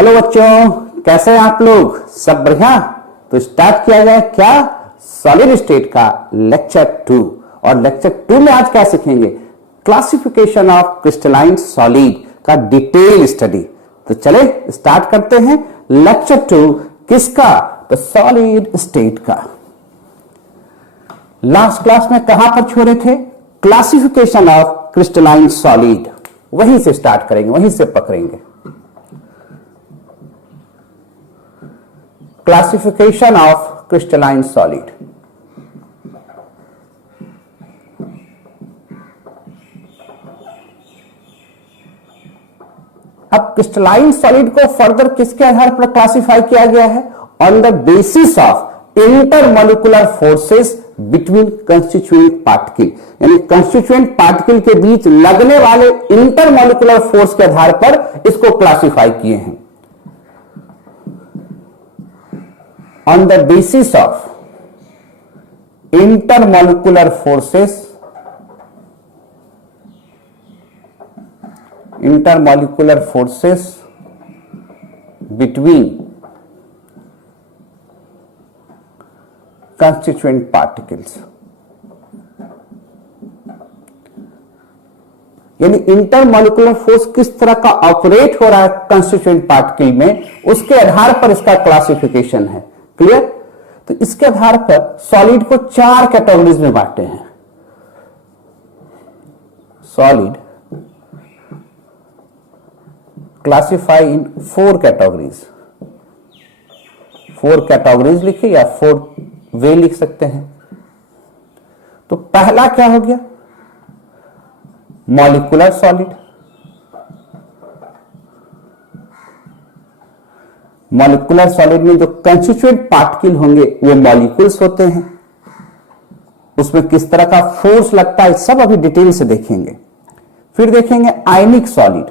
Hello बच्चों, कैसे हैं आप लोग? सब बढ़िया? तो स्टार्ट किया जाए क्या सॉलिड स्टेट का लेक्चर 2। और लेक्चर 2 में आज क्या सीखेंगे? क्लासिफिकेशन ऑफ क्रिस्टलाइन सॉलिड का डिटेल स्टडी। तो चले स्टार्ट करते हैं लेक्चर 2। किसका? तो सॉलिड स्टेट का। लास्ट क्लास में कहां पर छोड़े थे? Classification of crystalline solid. वहीं से स्टार्ट करेंगे, वहीं से पकड़ेंगे। Classification of crystalline solid. अब क्रिस्टलाइन सॉलिड को फर्दर किसके आधार पर क्लासिफाई किया गया है? On the basis of intermolecular forces between constituent particle, यानी कंस्टिट्यूएंट पार्टिकल के बीच लगने वाले इंटरमॉलिक्यूलर फोर्स के आधार पर इसको क्लासिफाई किए हैं। On the basis of intermolecular forces between constituent particles, यानी इंटरमॉलिक्यूलर फोर्स किस तरह का ऑपरेट हो रहा है कंस्टिट्यूएंट पार्टिकल में, उसके आधार पर इसका क्लासिफिकेशन है। क्लियर? तो इसके आधार पर सॉलिड को 4 कैटेगरीज में बांटे हैं। सॉलिड क्लासिफाई इन 4 कैटेगरीज। 4 कैटेगरीज लिखिए या 4 वे लिख सकते हैं। तो पहला क्या हो गया? Molecular solid. मॉलिक्यूलर सॉलिड में जो कंस्टिट्यूएंट पार्टिकल होंगे वो मॉलिक्यूल्स होते हैं। उसमें किस तरह का फोर्स लगता है सब अभी डिटेल से देखेंगे। फिर देखेंगे आयनिक सॉलिड।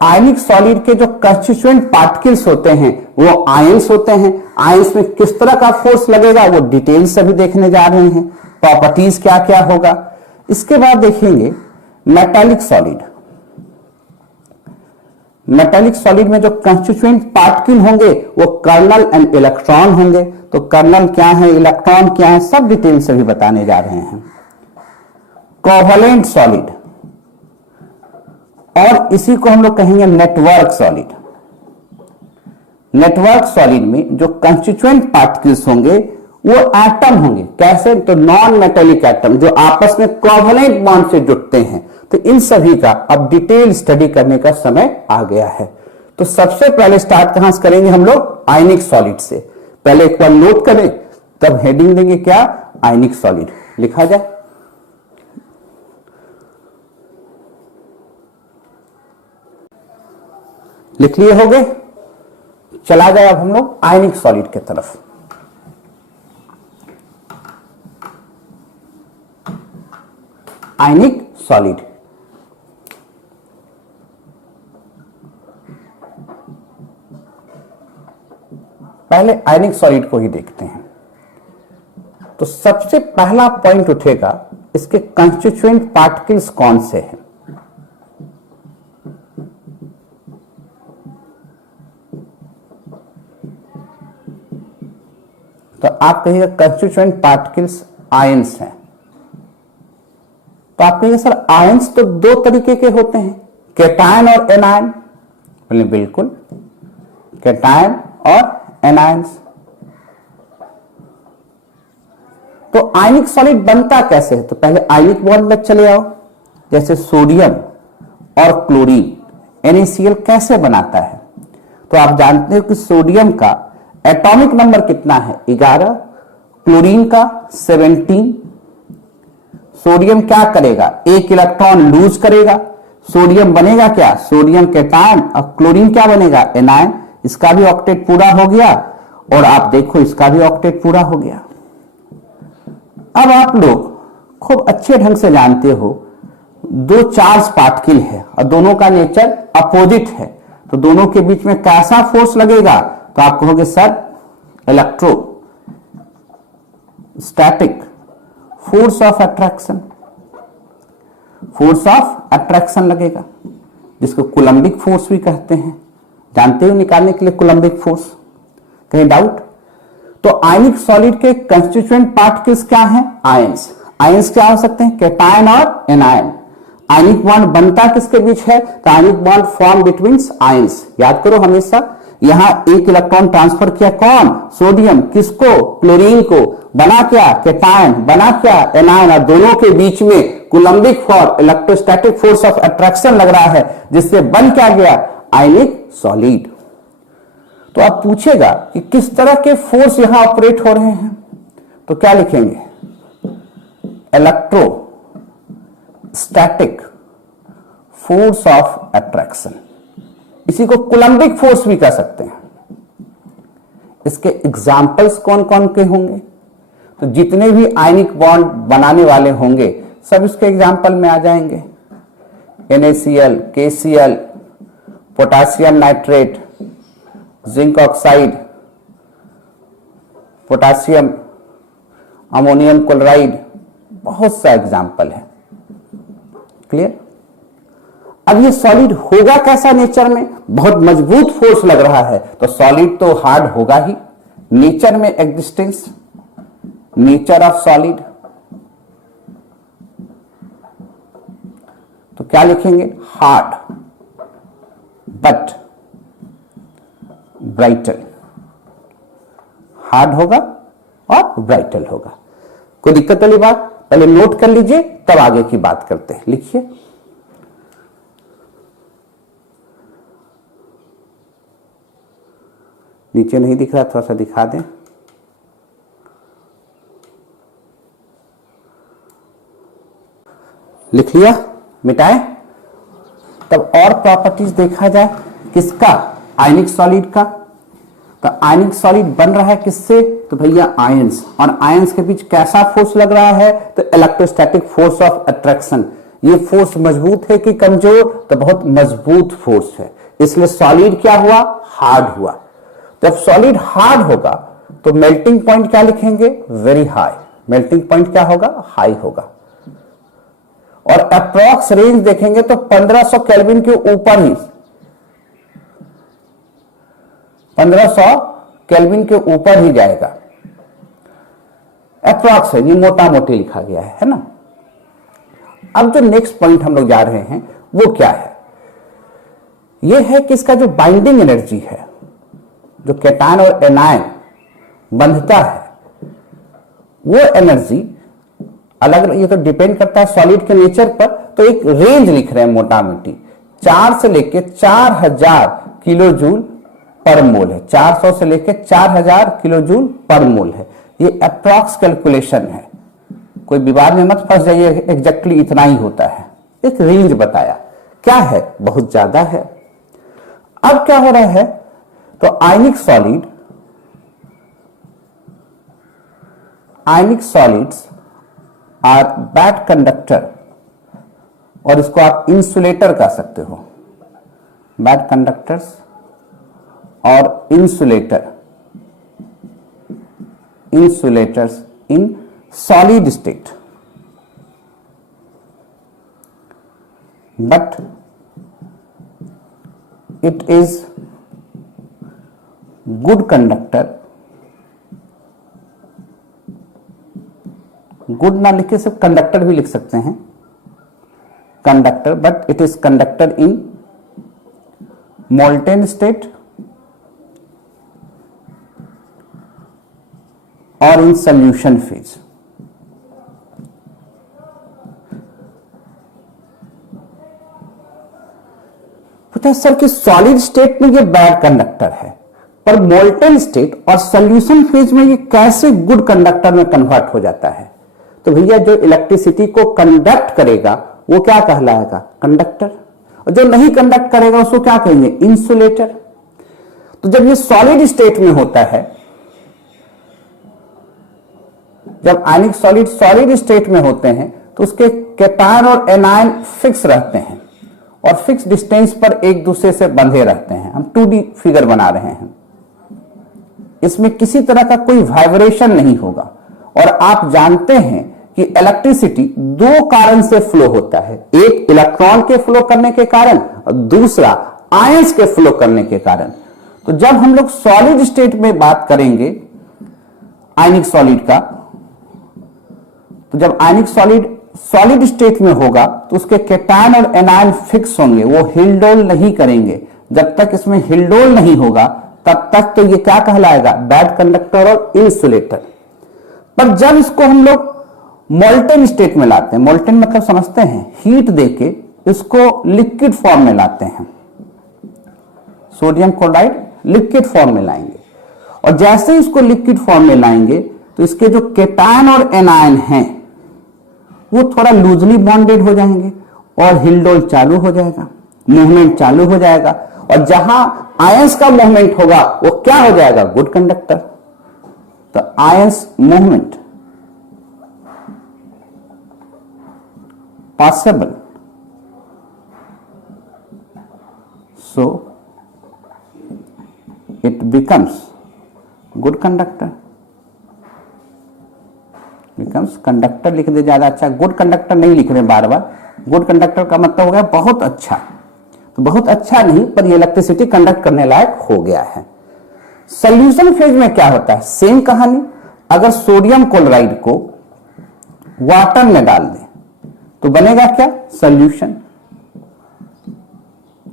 आयनिक सॉलिड के जो कंस्टिट्यूएंट पार्टिकल्स होते हैं वो आयंस होते हैं। आयंस में किस तरह का फोर्स लगेगा वो डिटेल से अभी देखने जा रहे हैं। प्रॉपर्टीज क्या क्या होगा। इसके बाद देखेंगे मेटालिक सॉलिड। मेटालिक सॉलिड में जो कंस्टिट्यूएंट पार्टिकल होंगे वो कर्नल एंड इलेक्ट्रॉन होंगे। तो कर्नल क्या है, इलेक्ट्रॉन क्या है, सब डिटेल से भी बताने जा रहे हैं। कोवैलेंट सॉलिड, और इसी को हम लोग कहेंगे नेटवर्क सॉलिड। नेटवर्क सॉलिड में जो कंस्टिट्यूएंट पार्टिकल्स होंगे वो एटम होंगे। कैसे? तो नॉन मेटेलिक एटम जो आपस में कोवैलेंट बॉन्ड से जुड़ते हैं। तो इन सभी का अब डिटेल स्टडी करने का समय आ गया है। तो सबसे पहले स्टार्ट कहां से करेंगे हम लोग? आयनिक सॉलिड से। पहले एक बार नोट करें, तब हेडिंग देंगे क्या? आयनिक सॉलिड लिखा जाए। लिख लिए हो गए? चला जाए अब हम लोग आयनिक सॉलिड की तरफ। आयनिक सॉलिड पहले आयनिक सॉलिड को ही देखते हैं। तो सबसे पहला पॉइंट उठेगा इसके कंस्टिट्यूएंट पार्टिकल्स कौन से हैं। तो आप कहिएगा कंस्टिट्यूएंट पार्टिकल्स आयंस हैं। तो आप कहिए सर आयंस तो 2 तरीके के होते हैं, कैटायन और एनायन। बोले बिल्कुल, कैटायन और एनायंस। तो आयनिक सॉलिड बनता कैसे है? तो पहले आयनिक बॉन्ड में चले आओ। जैसे सोडियम और क्लोरीन NaCl कैसे बनाता है? तो आप जानते हो कि सोडियम का एटॉमिक नंबर कितना है? 11। क्लोरीन का 17। सोडियम क्या करेगा? 1 इलेक्ट्रॉन लूज करेगा। सोडियम बनेगा क्या? Sodium cation. और क्लोरीन क्या बनेगा? एनायन। इसका भी ऑक्टेट पूरा हो गया और आप देखो इसका भी ऑक्टेट पूरा हो गया। अब आप लोग खूब अच्छे ढंग से जानते हो 2 चार्ज पार्टिकल है और दोनों का नेचर अपोजिट है। तो दोनों के बीच में कैसा फोर्स लगेगा? तो आप कहोगे sir electro static force of attraction. Force of attraction लगेगा जिसको कूलम्बिक फोर्स भी कहते हैं। जानते हो निकालने के लिए कूलम्बिक फोर्स, कहीं डाउट? तो आयनिक सॉलिड के कंस्टिट्यूएंट पार्ट किस क्या है? आयंस। आयंस क्या हो सकते हैं? कैटायन और एनायन। आयनिक बॉन्ड बनता किसके बीच है? तो ionic bond form between ions. याद करो हमेशा, यहां एक इलेक्ट्रॉन ट्रांसफर किया कौन? सोडियम। किसको? क्लोरीन को। बना क्या? कैटायन। बना क्या? एनायन। और दोनों के बीच में Coulombic force, electrostatic force of attraction लग रहा है, जिससे बन क्या गया? आयनिक सॉलिड। तो आप पूछेगा कि किस तरह के फोर्स यहां ऑपरेट हो रहे हैं, तो क्या लिखेंगे? Electrostatic force of attraction. इसी को कूलम्बिक फोर्स भी कह सकते हैं। इसके एग्जाम्पल्स कौन कौन के होंगे? तो जितने भी आयनिक बॉन्ड बनाने वाले होंगे सब इसके एग्जाम्पल में आ जाएंगे। NaCl, KCl, potassium nitrate, zinc oxide, potassium, ammonium chloride, बहुत सा एग्जाम्पल है। क्लियर? अब ये सॉलिड होगा कैसा नेचर में? बहुत मजबूत फोर्स लग रहा है, तो सॉलिड तो हार्ड होगा ही। नेचर में एग्जिस्टेंस, नेचर ऑफ सॉलिड, तो क्या लिखेंगे? Hard but ब्राइटल। हार्ड होगा और ब्राइटल होगा। कोई दिक्कत वाली बात? पहले नोट कर लीजिए, तब आगे की बात करते हैं। लिखिए। नीचे नहीं दिख रहा, थोड़ा सा दिखा दें। लिख लिया? मिटाए? तब और प्रॉपर्टीज देखा जाए किसका? आयनिक सॉलिड का। तो आयनिक सॉलिड बन रहा है किससे? तो भैया आयंस। और आयंस के बीच कैसा फोर्स लग रहा है? तो इलेक्ट्रोस्टैटिक फोर्स ऑफ अट्रैक्शन। ये फोर्स मजबूत है कि कमजोर? तो बहुत मजबूत फोर्स है, इसलिए सॉलिड क्या हुआ? हार्ड हुआ। जब सॉलिड हार्ड होगा तो मेल्टिंग पॉइंट क्या लिखेंगे? Very high. मेल्टिंग पॉइंट क्या होगा? हाई होगा। और अप्रॉक्स रेंज देखेंगे तो 1500 केल्विन के ऊपर ही, 1500 केल्विन के ऊपर ही जाएगा। अप्रॉक्स है, ये मोटा मोटी लिखा गया है ना। अब जो नेक्स्ट पॉइंट हम लोग जा रहे हैं वो क्या है? ये है कि इसका जो बाइंडिंग एनर्जी है, जो कैटायन और एनायन बंधता है, वो एनर्जी अलग, ये तो डिपेंड करता है सॉलिड के नेचर पर। तो एक रेंज लिख रहे हैं मोटा मोटी, 4 से लेके 4000 किलो जूल पर मोल है। 400 से लेके 4000 किलो जूल पर मोल है। ये अप्रॉक्स कैलकुलेशन है, कोई विवाद में मत फंस जाइए। एग्जैक्टली इतना ही होता है, एक रेंज बताया। क्या है? बहुत ज्यादा है। अब क्या हो रहा है? तो ionic solids are bad conductor, और इसको आप इंसुलेटर कह सकते हो। बैड कंडक्टर्स और insulators in solid state, but it is good conductor. Good ना लिखे, सिर्फ कंडक्टर भी लिख सकते हैं, conductor, but it is conductor in molten state और इन सॉल्यूशन फेज। पूछा सर कि सॉलिड स्टेट में ये बैड कंडक्टर है, पर मोल्टेन स्टेट और सॉल्यूशन फेज में ये कैसे गुड कंडक्टर में कन्वर्ट हो जाता है? तो भैया जो इलेक्ट्रिसिटी को कंडक्ट करेगा वो क्या कहलाएगा? कंडक्टर। और जो नहीं कंडक्ट करेगा उसको क्या कहेंगे? इंसुलेटर। तो जब ये सॉलिड स्टेट में होता है, जब आयनिक सॉलिड सॉलिड स्टेट में होते हैं, तो उसके कैटायन और एनायन फिक्स रहते हैं और फिक्स डिस्टेंस पर एक दूसरे से बंधे रहते हैं। हम 2D फिगर बना रहे हैं, इसमें किसी तरह का कोई वाइब्रेशन नहीं होगा। और आप जानते हैं कि इलेक्ट्रिसिटी 2 कारण से फ्लो होता है, एक इलेक्ट्रॉन के फ्लो करने के कारण और दूसरा आयंस के फ्लो करने के कारण। तो जब हम लोग सॉलिड स्टेट में बात करेंगे आयनिक सॉलिड का, तो जब आयनिक सॉलिड स्टेट में होगा तो उसके केटायन और एनायन फिक्स होंगे, वो हिलडोल नहीं करेंगे। जब तक इसमें हिलडोल नहीं होगा तब तक तो ये क्या कहलाएगा, बैड कंडक्टर और इंसुलेटर। पर जब इसको हम लोग मोल्टेन स्टेट में लाते हैं, मोल्टेन मतलब समझते हैं, हीट देके इसको लिक्विड फॉर्म में लाते हैं, सोडियम क्लोराइड लिक्विड फॉर्म में लाएंगे, और जैसे इसको लिक्विड फॉर्म में लाएंगे तो इसके जो केटायन और एनायन हैं वो थोड़ा लूजली बॉन्डेड हो जाएंगे और हिलडोल चालू हो जाएगा, मूवमेंट चालू हो जाएगा, और जहां आयंस का मूवमेंट होगा वो क्या हो जाएगा, गुड कंडक्टर। तो ions movement possible, so it becomes good conductor, becomes conductor लिख दे ज्यादा अच्छा, गुड कंडक्टर नहीं लिख रहे बार बार, गुड कंडक्टर का मतलब हो गया बहुत अच्छा, तो बहुत अच्छा नहीं पर ये इलेक्ट्रिसिटी कंडक्ट करने लायक हो गया है। सॉल्यूशन फेज में क्या होता है, सेम कहानी, अगर सोडियम क्लोराइड को वाटर में डाल दें तो बनेगा क्या, सॉल्यूशन।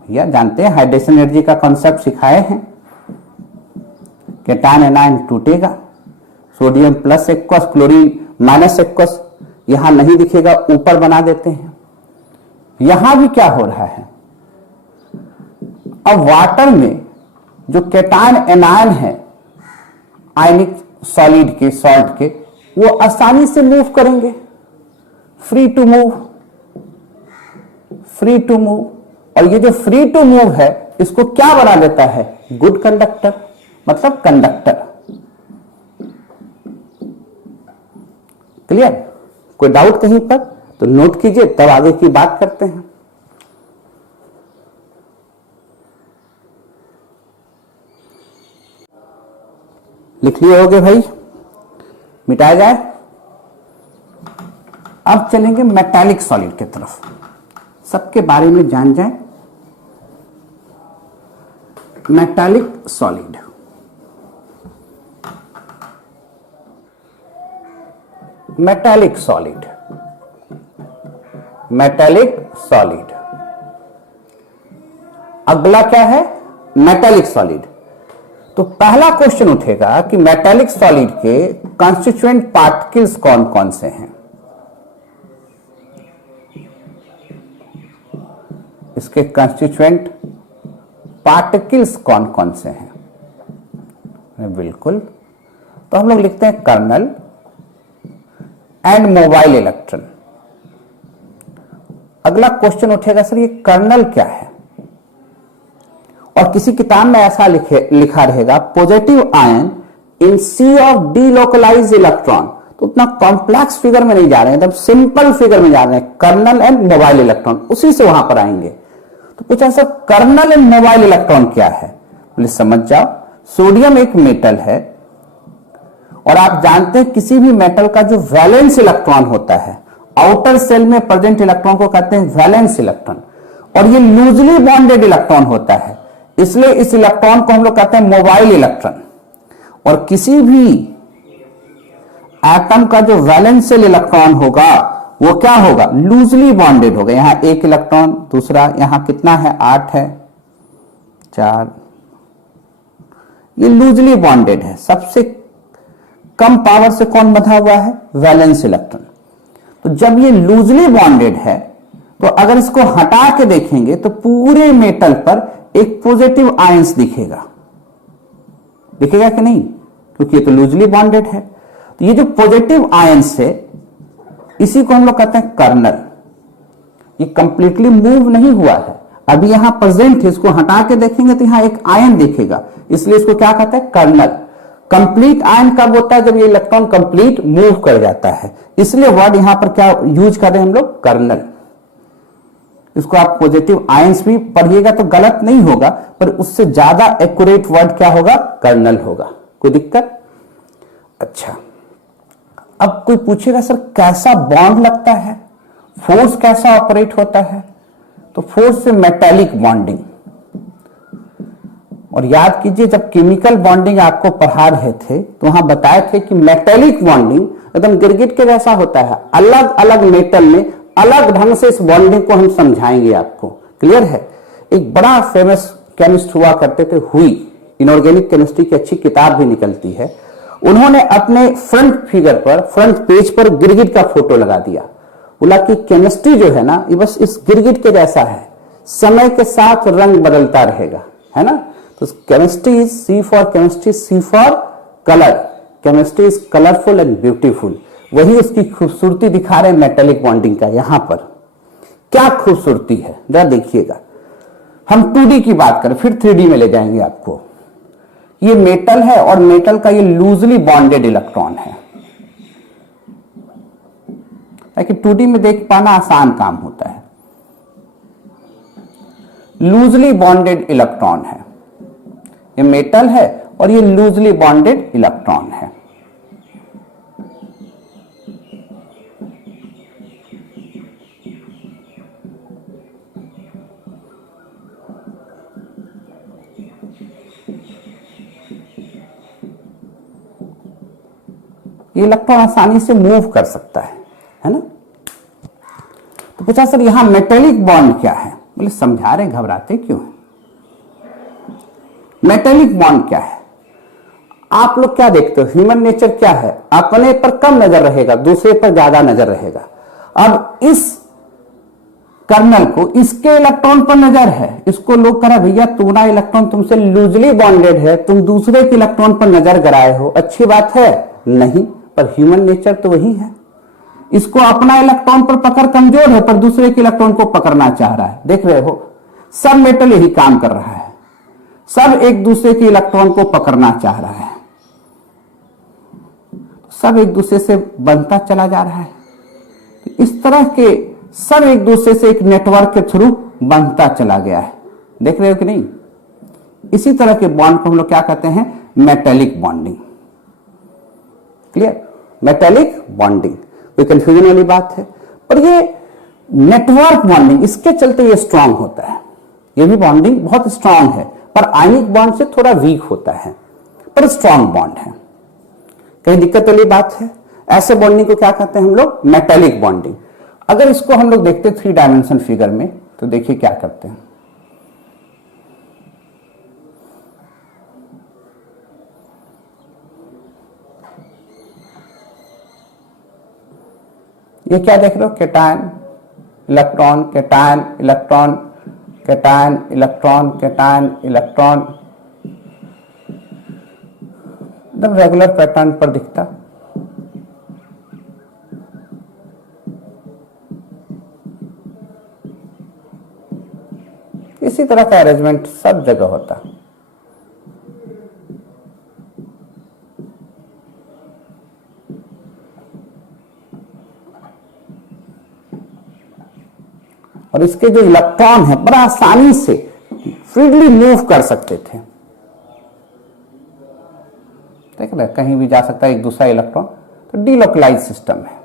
या जानते हैं हाइड्रेशन एनर्जी का कॉन्सेप्ट सिखाए हैं, केटायन एनायन टूटेगा, sodium plus aqueous chlorine minus aqueous, यहां नहीं दिखेगा ऊपर बना देते हैं। यहां भी क्या हो रहा है, अब वाटर में जो केटायन एनायन है आयनिक सॉलिड के, सॉल्ट के, वो आसानी से मूव करेंगे, free to move, free to move, और ये जो फ्री टू मूव है इसको क्या बना देता है, गुड कंडक्टर, मतलब कंडक्टर। क्लियर, कोई डाउट कहीं पर तो नोट कीजिए, तब आगे की बात करते हैं। लिख लिए होगे भाई, मिटाया जाए। अब चलेंगे मेटालिक सॉलिड की तरफ, सबके बारे में जान जाए। Metallic solid, metallic solid, metallic solid, अगला क्या है, मेटालिक सॉलिड। तो पहला क्वेश्चन उठेगा कि मेटालिक सॉलिड के कॉन्स्टिट्यूएंट पार्टिकल्स कौन कौन से हैं। इसके कॉन्स्टिट्यूएंट पार्टिकल्स कौन कौन से हैं, बिल्कुल, तो हम लोग लिखते हैं कर्नल एंड मोबाइल इलेक्ट्रॉन। अगला क्वेश्चन उठेगा सर ये कर्नल क्या है, और किसी किताब में ऐसा लिखा रहेगा positive ion in sea of delocalise electron. तो उतना कॉम्प्लेक्स फिगर में नहीं जा रहे हैं, एकदम सिंपल फिगर में जा रहे हैं, कर्नल एंड मोबाइल इलेक्ट्रॉन, उसी से वहां पर आएंगे। तो पूछा sir kernel and mobile electron क्या है, बोले समझ जाओ, सोडियम एक मेटल है, और आप जानते हैं किसी भी मेटल का जो वैलेंस इलेक्ट्रॉन होता है, आउटर सेल में प्रेजेंट इलेक्ट्रॉन को कहते हैं वैलेंस इलेक्ट्रॉन, और ये लूजली बॉन्डेड इलेक्ट्रॉन होता है, इसलिए इस इलेक्ट्रॉन को हम लोग कहते हैं मोबाइल इलेक्ट्रॉन। और किसी भी एटम का जो वैलेंशियल इलेक्ट्रॉन होगा वो क्या होगा, लूजली बॉन्डेड होगा। यहां एक इलेक्ट्रॉन, दूसरा यहां कितना है, 8 है, 4, ये लूजली बॉन्डेड है। सबसे कम पावर से कौन बंधा हुआ है, वैलेंस इलेक्ट्रॉन। तो जब ये लूजली बॉन्डेड है तो अगर इसको हटा के देखेंगे तो पूरे मेटल पर एक पॉजिटिव आयंस दिखेगा, दिखेगा कि नहीं, क्योंकि ये तो लूजली बॉन्डेड है। तो ये जो पॉजिटिव आयंस है इसी को हम लोग कहते हैं कर्नल। ये कंप्लीटली मूव नहीं हुआ है, अभी यहां प्रेजेंट है, इसको हटा के देखेंगे तो यहां एक आयन दिखेगा, इसलिए इसको क्या कहते हैं, कर्नल। कंप्लीट आयन कब होता है, जब ये इलेक्ट्रॉन कंप्लीट मूव कर जाता है, इसलिए वर्ड यहां पर क्या यूज कर रहे हैं हम लोग, कर्नल। इसको आप पॉजिटिव आयंस भी पढ़िएगा तो गलत नहीं होगा, पर उससे ज्यादा एक्यूरेट वर्ड क्या होगा, कर्नल होगा। कोई दिक्कत? अच्छा, अब कोई पूछेगा सर कैसा बॉन्ड लगता है, फोर्स कैसा ऑपरेट होता है, तो फोर्स से मेटालिक बॉन्डिंग, और याद कीजिए जब केमिकल बॉन्डिंग आपको पढ़ा रहे थे तो वहां बताए थे कि मेटेलिक बॉन्डिंग एकदम गिरगिट के जैसा होता है, अलग अलग मेटल में अलग ढंग से इस बॉन्डिंग को हम समझाएंगे आपको। क्लियर है? एक बड़ा फेमस केमिस्ट हुआ करते थे, हुई, इनऑर्गेनिक केमिस्ट्री की अच्छी किताब भी निकलती है। उन्होंने अपने फ्रंट फिगर पर, फ्रंट पेज पर गिरगिट का फोटो लगा दिया। बोला कि केमिस्ट्री जो है ना ये बस इस गिरगिट के जैसा है, समय के साथ रंग बदलता रहेगा, है ना। तो chemistry is C for chemistry, C for colour, chemistry is colourful and beautiful. वही उसकी खूबसूरती दिखा रहे हैं मेटेलिक बॉन्डिंग का। यहां पर क्या खूबसूरती है जरा देखिएगा। हम 2D की बात करें, फिर 3D में ले जाएंगे आपको। ये मेटल है और मेटल का ये लूजली बॉन्डेड इलेक्ट्रॉन है, ताकि 2D में देख पाना आसान काम होता है। लूजली बॉन्डेड इलेक्ट्रॉन है, ये मेटल है और ये लूजली बॉन्डेड इलेक्ट्रॉन है। ये इलेक्ट्रॉन आसानी से मूव कर सकता है ना। तो पूछा सर यहां मेटेलिक बॉन्ड क्या है? बोले समझा रहे, घबराते क्यों है? मेटेलिक बॉन्ड क्या है? आप लोग क्या देखते हो, ह्यूमन नेचर क्या है, अपने पर कम नजर रहेगा, दूसरे पर ज्यादा नजर रहेगा। अब इस कर्नल को इसके इलेक्ट्रॉन पर नजर है, इसको लोग कह रहे भैया तुम्हारा इलेक्ट्रॉन तुमसे लूजली बॉन्डेड है, तुम दूसरे के इलेक्ट्रॉन पर नजर गड़ाए हो। अच्छी बात है? नहीं, पर ह्यूमन नेचर तो वही है। इसको अपना इलेक्ट्रॉन पर पकड़ कमजोर है, पर दूसरे के इलेक्ट्रॉन को पकड़ना चाह रहा है। देख रहे हो, सब मेटल यही काम कर रहा है, सब एक दूसरे के इलेक्ट्रॉन को पकड़ना चाह रहा है, सब एक दूसरे से बनता चला जा रहा है। तो इस तरह के सब एक दूसरे से एक नेटवर्क के थ्रू बनता चला गया है। देख रहे हो कि नहीं? इसी तरह के बॉन्ड को हम लोग क्या कहते हैं? Metallic bonding. Clear? Metallic bonding कोई कंफ्यूजन वाली बात है? पर ये नेटवर्क बॉन्डिंग, इसके चलते ये स्ट्रांग होता है। ये भी बॉन्डिंग बहुत स्ट्रांग है, पर आयनिक बॉन्ड से थोड़ा वीक होता है, पर स्ट्रांग बॉन्ड है। कहीं दिक्कत वाली बात है? ऐसे बॉन्डिंग को क्या कहते हैं हम लोग? Metallic bonding. अगर इसको हम लोग देखते 3 डायमेंशन फिगर में, तो देखिए क्या करते हैं। ये क्या देख रहे हो? Cation electron, cation electron, cation electron, cation electron, एकदम रेगुलर पैटर्न पर दिखता। इसी तरह का अरेंजमेंट सब जगह होता। और इसके जो इलेक्ट्रॉन है बड़ा आसानी से फ्रीली मूव कर सकते थे। देख रहे, कहीं भी जा सकता है एक दूसरा इलेक्ट्रॉन। तो डीलोकलाइज सिस्टम है।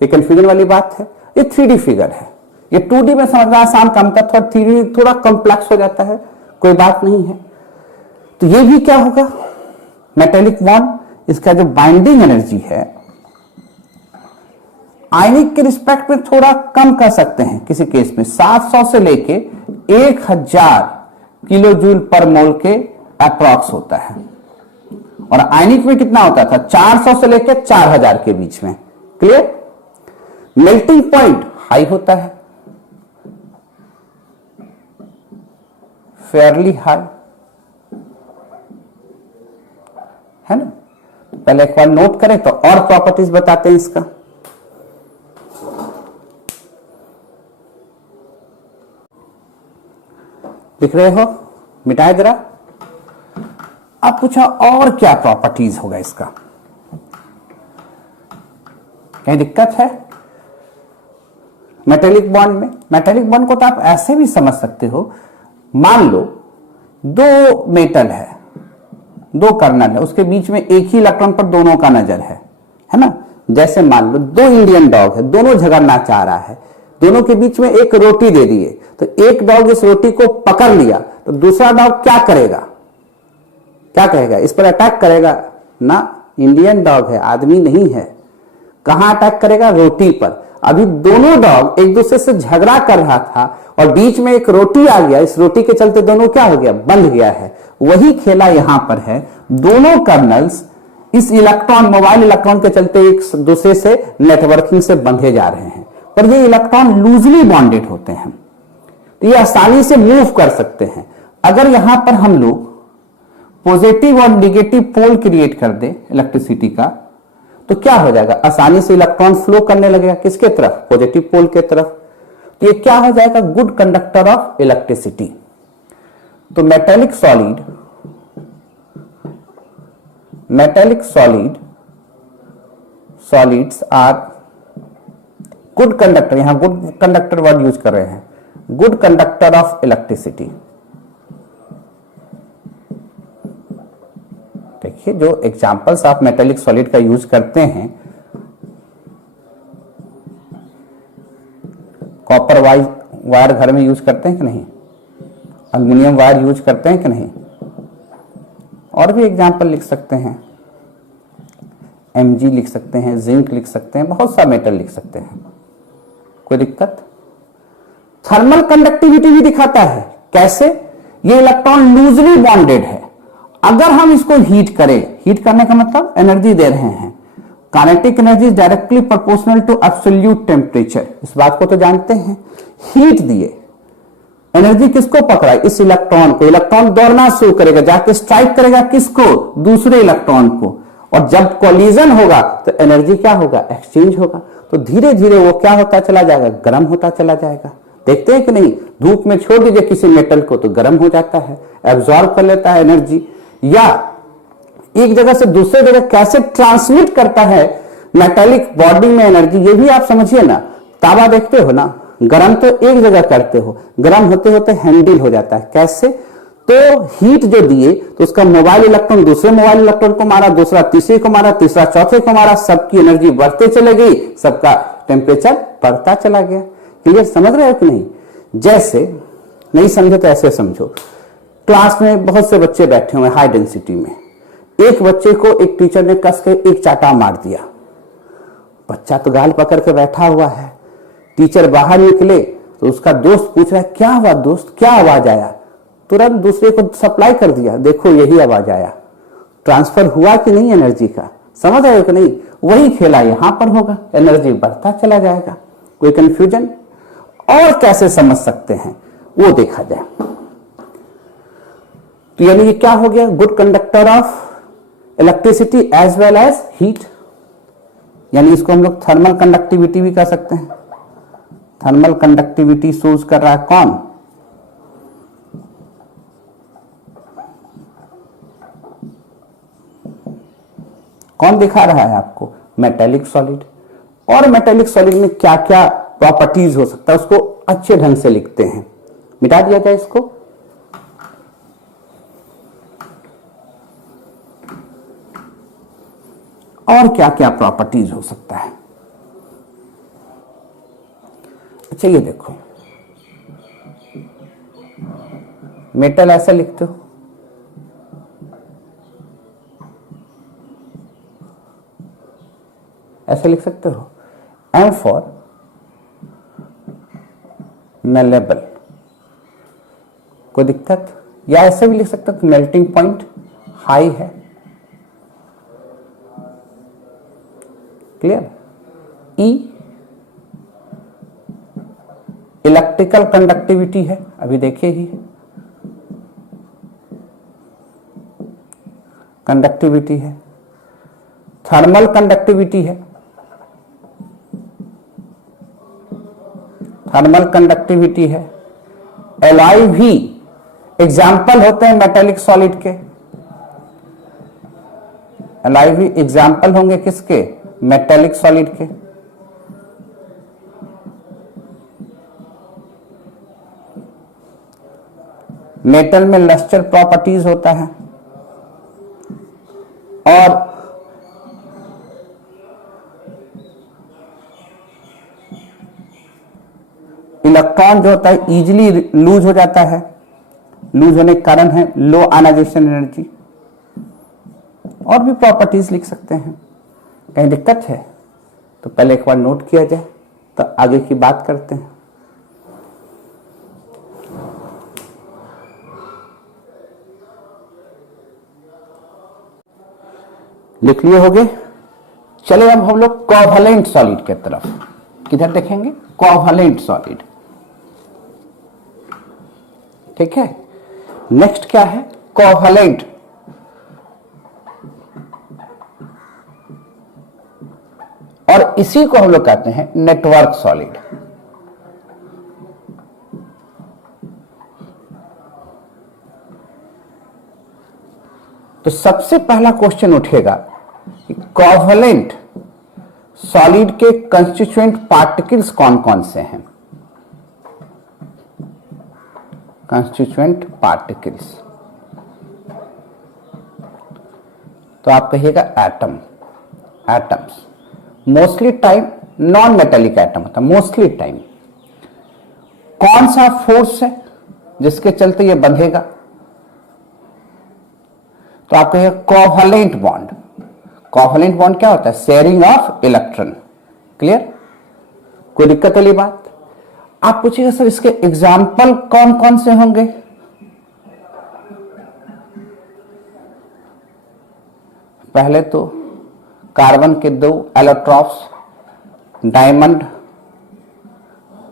ये कंफ्यूजन वाली बात है। ये 3D फिगर है। ये 2D में समझना आसान काम का, थोड़ा 3D थोड़ा कॉम्प्लेक्स हो जाता है, कोई बात नहीं है। तो ये भी क्या होगा? मेटेलिक बॉन्ड, इसका जो बाइंडिंग एनर्जी है आयनिक के रिस्पेक्ट में थोड़ा कम कर सकते हैं। किसी केस में 700 से लेके 1000 किलो जूल पर मोल के अप्रॉक्स होता है, और आयनिक में कितना होता था? 400 से लेके 4000 के बीच में। क्लियर? मेल्टिंग पॉइंट हाई होता है, फेयरली हाई, है ना। पहले एक बार नोट करें तो और प्रॉपर्टीज बताते हैं इसका। दिख रहे हो? मिटाए जरा। अब पूछा और क्या प्रॉपर्टीज होगा इसका? कहीं दिक्कत है मेटेलिक बॉन्ड में? मेटेलिक बॉन्ड को तो आप ऐसे भी समझ सकते हो, मान लो 2 मेटल है, 2 कर्नल है, उसके बीच में एक ही इलेक्ट्रॉन पर दोनों का नजर है ना। जैसे मान लो 2 इंडियन डॉग है, दोनों झगड़ना चाह रहा है, दोनों के बीच में एक रोटी दे दिए, तो एक डॉग इस रोटी को पकड़ लिया, तो दूसरा डॉग क्या करेगा? क्या कहेगा, इस पर अटैक करेगा ना, इंडियन डॉग है, आदमी नहीं है। कहां अटैक करेगा, रोटी पर। अभी दोनों डॉग एक दूसरे से झगड़ा कर रहा था और बीच में एक रोटी आ गया, इस रोटी के चलते दोनों क्या हो गया, बंध गया है। वही खेला यहां पर है, दोनों कर्नल्स इस इलेक्ट्रॉन, मोबाइल इलेक्ट्रॉन के चलते एक दूसरे से नेटवर्किंग से बंधे जा रहे हैं, पर ये इलेक्ट्रॉन लूजली बॉन्डेड होते हैं, तो ये आसानी से मूव कर सकते हैं। अगर यहां पर हम लोग पॉजिटिव और नेगेटिव पोल क्रिएट कर दे इलेक्ट्रिसिटी का, तो क्या हो जाएगा, आसानी से इलेक्ट्रॉन फ्लो करने लगेगा, किसके तरफ, पॉजिटिव पोल के तरफ। तो ये क्या हो जाएगा, गुड कंडक्टर ऑफ इलेक्ट्रिसिटी। तो metallic solids are good conductor, यहां गुड कंडक्टर वर्ड यूज कर रहे हैं, गुड कंडक्टर ऑफ इलेक्ट्रिसिटी। देखिए जो एग्जांपल्स आप मेटेलिक सॉलिड का यूज करते हैं, कॉपर वायर घर में यूज करते हैं कि नहीं, एल्युमिनियम वायर यूज करते हैं कि नहीं, और भी एग्जांपल लिख सकते हैं, Mg लिख सकते हैं, जिंक लिख सकते हैं, बहुत सा मेटल लिख सकते हैं, कोई दिक्कत। थर्मल कंडक्टिविटी भी दिखाता है, कैसे, ये इलेक्ट्रॉन लूजली बॉन्डेड है, अगर हम इसको हीट करें, हीट करने का मतलब एनर्जी दे रहे हैं, kinetic energy is directly proportional to absolute temperature, इस बात को तो जानते हैं। हीट दिए, एनर्जी किसको पकड़ा, इस इलेक्ट्रॉन को, इलेक्ट्रॉन दौड़ना शुरू करेगा, जाके स्ट्राइक करेगा किसको, दूसरे इलेक्ट्रॉन को, और जब कोलिजन होगा तो एनर्जी क्या होगा, एक्सचेंज होगा, तो धीरे धीरे वो क्या होता चला जाएगा, गर्म होता चला जाएगा। देखते हैं कि नहीं, धूप में छोड़ दीजिए किसी मेटल को तो गर्म हो जाता है, एब्जॉर्ब कर लेता है एनर्जी, या एक जगह से दूसरे जगह कैसे ट्रांसमिट करता है मेटेलिक बॉडी में एनर्जी, ये भी आप समझिए ना। तावा देखते हो ना, गर्म तो एक जगह करते हो, गर्म होते होते हैंडल हो जाता है, कैसे, तो हीट जो दिए तो उसका मोबाइल इलेक्ट्रॉन दूसरे मोबाइल इलेक्ट्रॉन को मारा, दूसरा तीसरे को मारा, तीसरा चौथे को मारा, सबकी एनर्जी बढ़ते चले गई, सबका टेम्परेचर बढ़ता चला गया। क्लियर, समझ रहे हो कि नहीं। जैसे नहीं समझे तो ऐसे समझो, क्लास में बहुत से बच्चे बैठे हुए हाई डेंसिटी में, एक बच्चे को एक टीचर ने कस के एक चाटा मार दिया, बच्चा तो गाल पकड़ के बैठा हुआ है, टीचर बाहर निकले तो उसका दोस्त पूछ रहा है क्या हुआ दोस्त, क्या आवाज आया, तुरंत दूसरे को सप्लाई कर दिया, देखो यही आवाज आया, ट्रांसफर हुआ कि नहीं एनर्जी का, समझ आए कि नहीं। वही खेला यहां पर होगा, एनर्जी बढ़ता चला जाएगा। कोई कंफ्यूजन, और कैसे समझ सकते हैं वो देखा जाए। तो यानी ये क्या हो गया, good conductor of electricity as well as heat, यानी इसको हम लोग थर्मल कंडक्टिविटी भी कह सकते हैं। थर्मल कंडक्टिविटी शोज कर रहा है कौन, कौन दिखा रहा है आपको, मेटेलिक सॉलिड। और मेटेलिक सॉलिड में क्या क्या प्रॉपर्टीज हो सकता है उसको अच्छे ढंग से लिखते हैं, मिटा दिया जाए इसको। और क्या क्या प्रॉपर्टीज हो सकता है, अच्छा ये देखो, मेटल ऐसा लिखते हो, ऐसे लिख सकते हो, M फॉर मेलेबल, कोई दिक्कत, या ऐसे भी लिख सकते हो मेल्टिंग पॉइंट हाई है। क्लियर। ई इलेक्ट्रिकल कंडक्टिविटी है, अभी देखिए ही कंडक्टिविटी है। थर्मल कंडक्टिविटी है, थर्मल कंडक्टिविटी है। एलॉय भी एग्जाम्पल होते हैं मेटेलिक सॉलिड के, एलॉय भी एग्जाम्पल होंगे किसके, मेटेलिक सॉलिड के। मेटल में लस्टर प्रॉपर्टीज होता है, और इलेक्ट्रॉन जो होता है इजीली लूज हो जाता है, लूज होने के कारण है लो आयनाइजेशन एनर्जी। और भी प्रॉपर्टीज लिख सकते हैं। कहीं दिक्कत है तो पहले एक बार नोट किया जाए, तो आगे की बात करते हैं। लिख लिए होगे। चले अब हम लोग कोवैलेंट सॉलिड के तरफ। किधर देखेंगे? Covalent solid. ठीक है, नेक्स्ट क्या है? कोवैलेंट। और इसी को हम लोग कहते हैं नेटवर्क सॉलिड। तो सबसे पहला क्वेश्चन उठेगा कि कोवैलेंट सॉलिड के कंस्टिट्यूएंट पार्टिकल्स कौन कौन से हैं? कंस्टिट्यूएंट पार्टिकल्स, तो आप कहिएगा atom, atoms. Mostly time non metallic atom होता है, मोस्टली टाइम। कौन सा फोर्स है जिसके चलते ये बंधेगा? तो आप कहिएगा कोवैलेंट बॉन्ड। कोवैलेंट बॉन्ड क्या होता है? Sharing of electron. क्लियर? कोई दिक्कत वाली बात? आप पूछिएगा सर इसके एग्जाम्पल कौन कौन से होंगे? पहले तो कार्बन के 2 allotropes, diamond,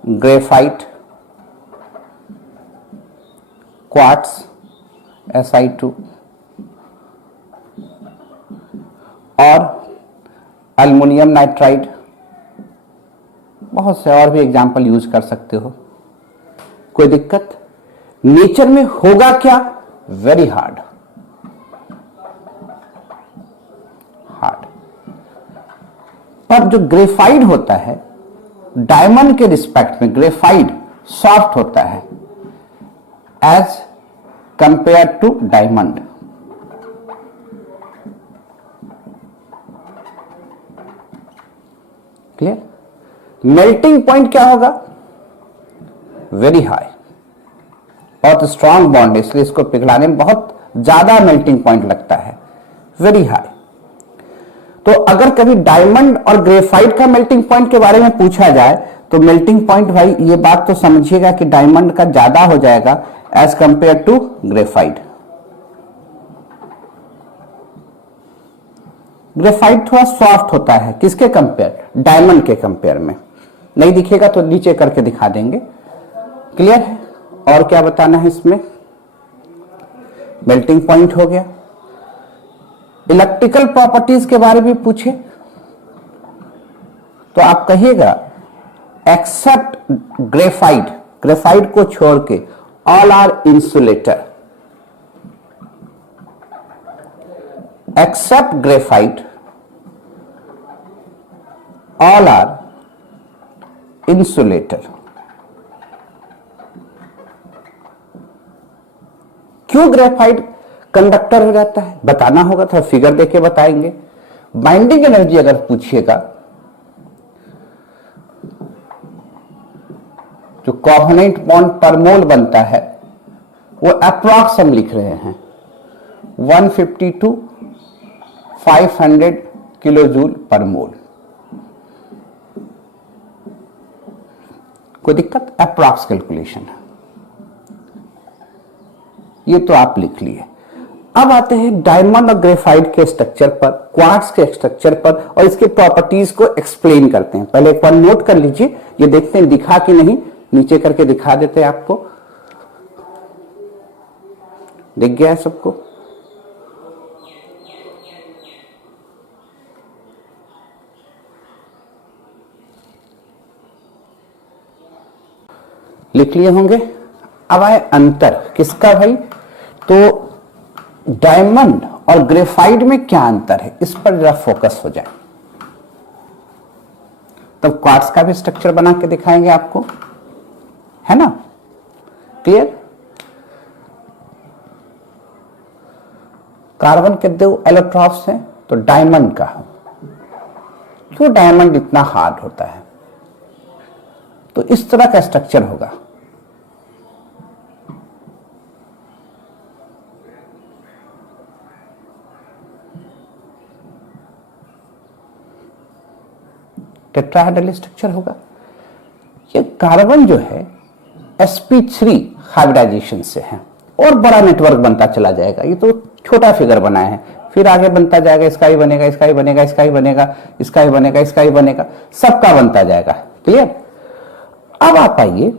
graphite, quartz Si2 और एल्युमिनियम नाइट्राइड। बहुत से और भी एग्जाम्पल यूज कर सकते हो। कोई दिक्कत? नेचर में होगा क्या? Very hard, hard. पर जो ग्रेफाइड होता है, डायमंड के रिस्पेक्ट में ग्रेफाइड सॉफ्ट होता है as compare to diamond. Clear? Melting point क्या होगा? Very high. बहुत स्ट्रांग बॉन्ड है, इसलिए इसको पिघलाने में बहुत ज्यादा मेल्टिंग पॉइंट लगता है, वेरी हाई। तो अगर कभी डायमंड और ग्रेफाइट का मेल्टिंग पॉइंट के बारे में पूछा जाए तो मेल्टिंग पॉइंट, भाई ये बात तो समझिएगा कि डायमंड का ज्यादा हो जाएगा as compare to graphite. Graphite थोड़ा सॉफ्ट होता है, किसके कंपेयर? डायमंड के कंपेयर में। नहीं दिखेगा तो नीचे करके दिखा देंगे। क्लियर है? और क्या बताना है इसमें? मेल्टिंग पॉइंट हो गया। इलेक्ट्रिकल प्रॉपर्टीज के बारे में पूछे तो आप कहिएगा एक्सेप्ट ग्रेफाइट, ग्रेफाइट को छोड़ के all are insulator. Except graphite all are insulator. क्यों ग्रेफाइट कंडक्टर हो जाता है? बताना होगा, थोड़ा फिगर देके बताएंगे। बाइंडिंग एनर्जी अगर पूछिएगा, जो कोवैलेंट बॉन्ड पर मोल बनता है वो अप्रॉक्स हम लिख रहे हैं 150 to 500 किलो जूल पर मोल। कोई दिक्कत? अप्रॉक्स कैलकुलेशन है, ये तो आप लिख लिए। अब आते हैं डायमंड और ग्रेफाइट के स्ट्रक्चर पर, क्वार्ट्ज के स्ट्रक्चर पर, और इसके प्रॉपर्टीज को एक्सप्लेन करते हैं। पहले एक बार नोट कर लीजिए, ये देखते हैं दिखा कि नहीं, नीचे करके दिखा देते हैं आपको। दिख गया है सबको? लिख लिए होंगे। अब आए अंतर, किसका भाई? तो डायमंड और ग्रेफाइट में क्या अंतर है, इस पर जरा फोकस हो जाए। तब क्वार्ट्ज का भी स्ट्रक्चर बना के दिखाएंगे आपको, है ना? क्लियर? कार्बन के 2 इलेक्ट्रॉन्स हैं तो डायमंड का, क्यों डायमंड इतना हार्ड होता है? तो इस तरह का स्ट्रक्चर होगा। टेट्राहेड्रल स्ट्रक्चर होगा। ये कार्बन जो है sp3 हाइब्रिडाइजेशन से है और बड़ा नेटवर्क बनता चला जाएगा। ये तो छोटा फिगर बनाया है, फिर आगे बनता जाएगा, इसका ही बनेगा, इसका ही बनेगा, इसका ही बनेगा, इसका ही बनेगा, इसका ही बनेगा, सबका बनता जाएगा। क्लियर। अब आप आइए,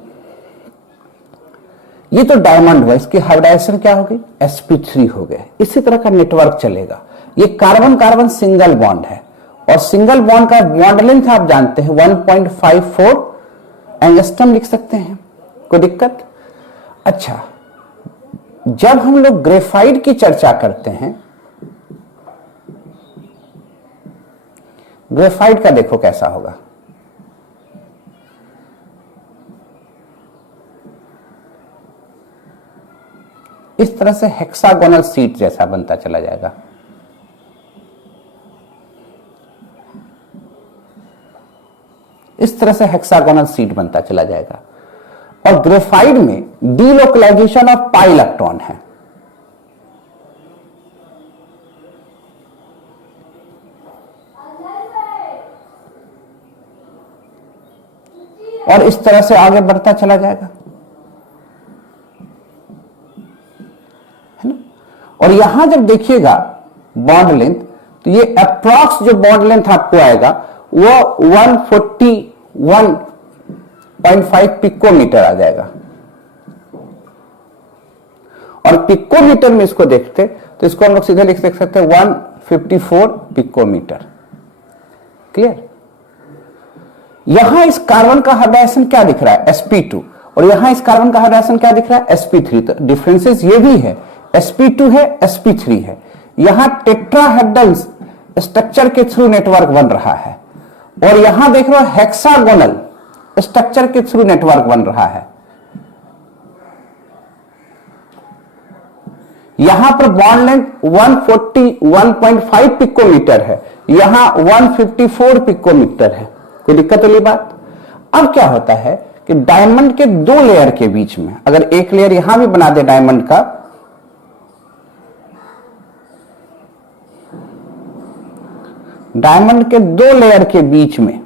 ये तो डायमंड हुआ, इसकी हाइब्रिडाइजेशन क्या हो गई, sp3 हो गया। इसी तरह का नेटवर्क चलेगा। ये कार्बन कार्बन सिंगल बॉन्ड है और सिंगल बॉन्ड का बॉन्ड लेंथ आप जानते हैं 1.54 एंगस्ट्रम लिख सकते हैं, कोई दिक्कत। अच्छा, जब हम लोग ग्रेफाइट की चर्चा करते हैं, ग्रेफाइट का देखो कैसा होगा। इस तरह से हेक्सागोनल सीट जैसा बनता चला जाएगा। इस तरह से हेक्सागोनल सीट बनता चला जाएगा। और ग्रेफाइट में डीलोकलाइजेशन ऑफ पाई इलेक्ट्रॉन है। और इस तरह से आगे बढ़ता चला जाएगा, है ना। और यहां जब देखिएगा बॉन्ड लेंथ, तो ये अप्रॉक्स जो बॉन्ड लेंथ आपको आएगा वो 141.5 पिकोमीटर आ जाएगा। और पिकोमीटर में इसको देखते तो इसको हम लोग सीधे लिख सकते हैं 154 पिकोमीटर। क्लियर। यहां इस कार्बन का हाइब्रिडाइजेशन क्या दिख रहा है, sp2, और यहां इस कार्बन का हाइब्रिडाइजेशन क्या दिख रहा है, sp3। तो डिफरेंसेस ये भी है, sp2 है, sp3 है। यहां टेट्राहेड्रल स्ट्रक्चर के थ्रू नेटवर्क बन रहा है और यहां देख रहे हो हेक्सागोनल स्ट्रक्चर के थ्रू नेटवर्क बन रहा है। यहां पर बॉन्ड लेंथ 141.5 पिकोमीटर है, यहां 154 पिकोमीटर है। कोई दिक्कत वाली बात। अब क्या होता है कि डायमंड के दो लेयर के बीच में, अगर एक लेयर यहां भी बना दे डायमंड का, डायमंड के दो लेयर के बीच में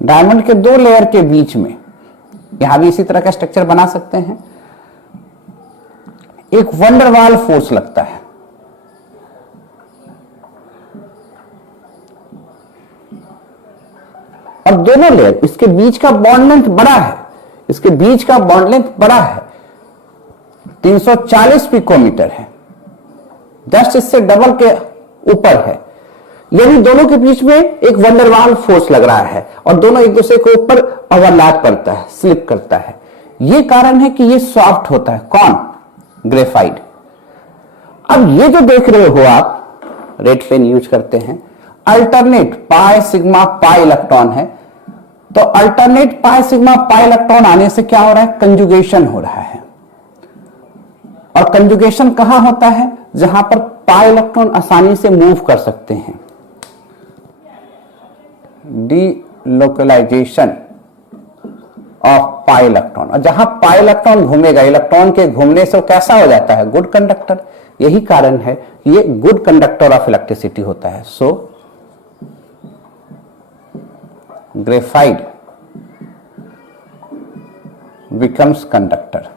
डायमंड के दो लेयर के बीच में यहां भी इसी तरह का स्ट्रक्चर बना सकते हैं। एक वंडरवाल फोर्स लगता है, और दोनों लेयर, इसके बीच का बॉन्ड लेंथ बड़ा है, इसके बीच का बॉन्ड लेंथ बड़ा है, 340 पिकोमीटर है, जस्ट इससे डबल के ऊपर है। यानी दोनों के बीच में एक वंडरवाल फोर्स लग रहा है और दोनों एक दूसरे के ऊपर ओवरलैप करता है, स्लिप करता है। यह कारण है कि यह सॉफ्ट होता है। कौन, ग्रेफाइट। अब ये जो देख रहे हो आप, रेड पेन यूज करते हैं, alternate pi sigma pi electron है। तो alternate pi sigma pi electron आने से क्या हो रहा है, कंजुगेशन हो रहा है। और कंजुगेशन कहां होता है, जहां पर पाई इलेक्ट्रॉन आसानी से मूव कर सकते हैं। डीलोकलाइजेशन ऑफ पाई इलेक्ट्रॉन, और जहां पाई इलेक्ट्रॉन घूमेगा, इलेक्ट्रॉन के घूमने से वो कैसा हो जाता है, गुड कंडक्टर। यही कारण है ये गुड कंडक्टर ऑफ इलेक्ट्रिसिटी होता है। सो ग्रेफाइट बिकम्स कंडक्टर।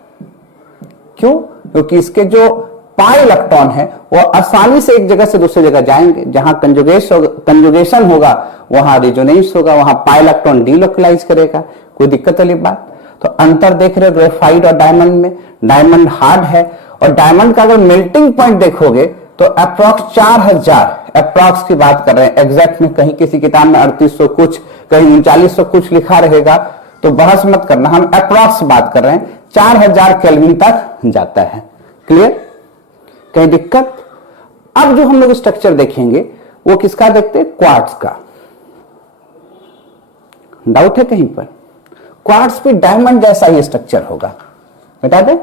क्यों, क्योंकि इसके जो पाई इलेक्ट्रॉन है वो आसानी से एक जगह से दूसरी जगह जाएंगे। जहां कंजुगेशन होगा वहां रिजोनेंस होगा, वहां पाई इलेक्ट्रॉन डीलोकलाइज करेगा। कोई दिक्कत वाली बात। तो अंतर देख रहे हो ग्रेफाइट और डायमंड में। डायमंड हार्ड है और डायमंड का अगर मेल्टिंग पॉइंट देखोगे तो अप्रॉक्स 4000, अप्रॉक्स की बात कर रहे हैं, एग्जैक्ट में कहीं किसी किताब में 3800 कुछ, कहीं 3900 कुछ लिखा रहेगा, तो बहस मत करना, हम अप्रॉक्स बात कर रहे हैं। 4000 केल्विन तक जाता है। क्लियर, कहीं दिक्कत। अब जो हम लोग स्ट्रक्चर देखेंगे वो किसका देखते हैं, क्वार्ट्ज का। डाउट है कहीं पर, क्वार्ट्ज पे डायमंड जैसा ही स्ट्रक्चर होगा। बता दे,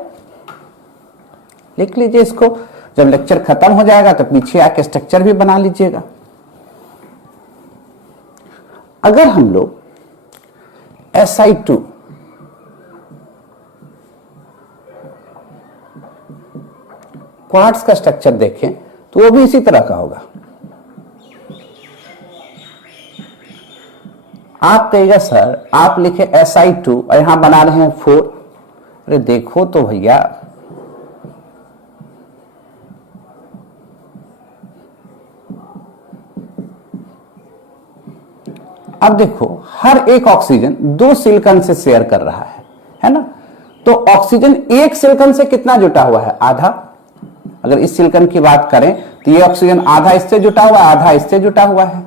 लिख लीजिए इसको, जब लेक्चर खत्म हो जाएगा तो पीछे आके स्ट्रक्चर भी बना लीजिएगा। अगर हम लोग Si2 क्वार्ट्ज का स्ट्रक्चर देखें तो वो भी इसी तरह का होगा। आप कहिएगा सर आप लिखे Si2 और यहां बना रहे हैं 4। अरे देखो तो भैया, अब देखो हर एक ऑक्सीजन 2 सिलिकॉन से शेयर कर रहा है ना। तो ऑक्सीजन एक सिलिकॉन से कितना जुटा हुआ है? आधा। अगर इस सिलिकॉन की बात करें तो ये ऑक्सीजन आधा इससे जुटा हुआ है, आधा इससे जुटा हुआ है।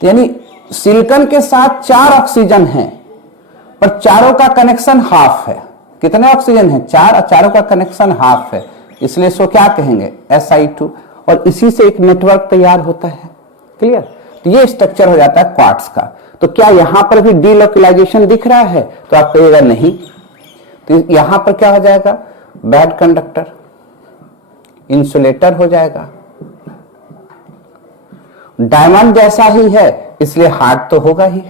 तो यानी सिलिकॉन के साथ 4 ऑक्सीजन हैं, पर चारों का कनेक्शन हाफ है। कितने ऑक्सीजन हैं? 4, और चारों का कनेक्शन हाफ है, इसलिए इसको क्या कहेंगे? Si2। और इसी से एक नेटवर्क तैयार होता है। क्लियर? तो ये स्ट्रक्चर हो जाता है क्वार्ट्ज का। तो क्या यहां पर भी डीलोकलाइजेशन दिख रहा है? तो आप कहिएगा नहीं। तो यहां पर क्या हो जाएगा? बैड कंडक्टर, इंसुलेटर हो जाएगा। डायमंड जैसा ही है इसलिए हार्ड तो होगा ही।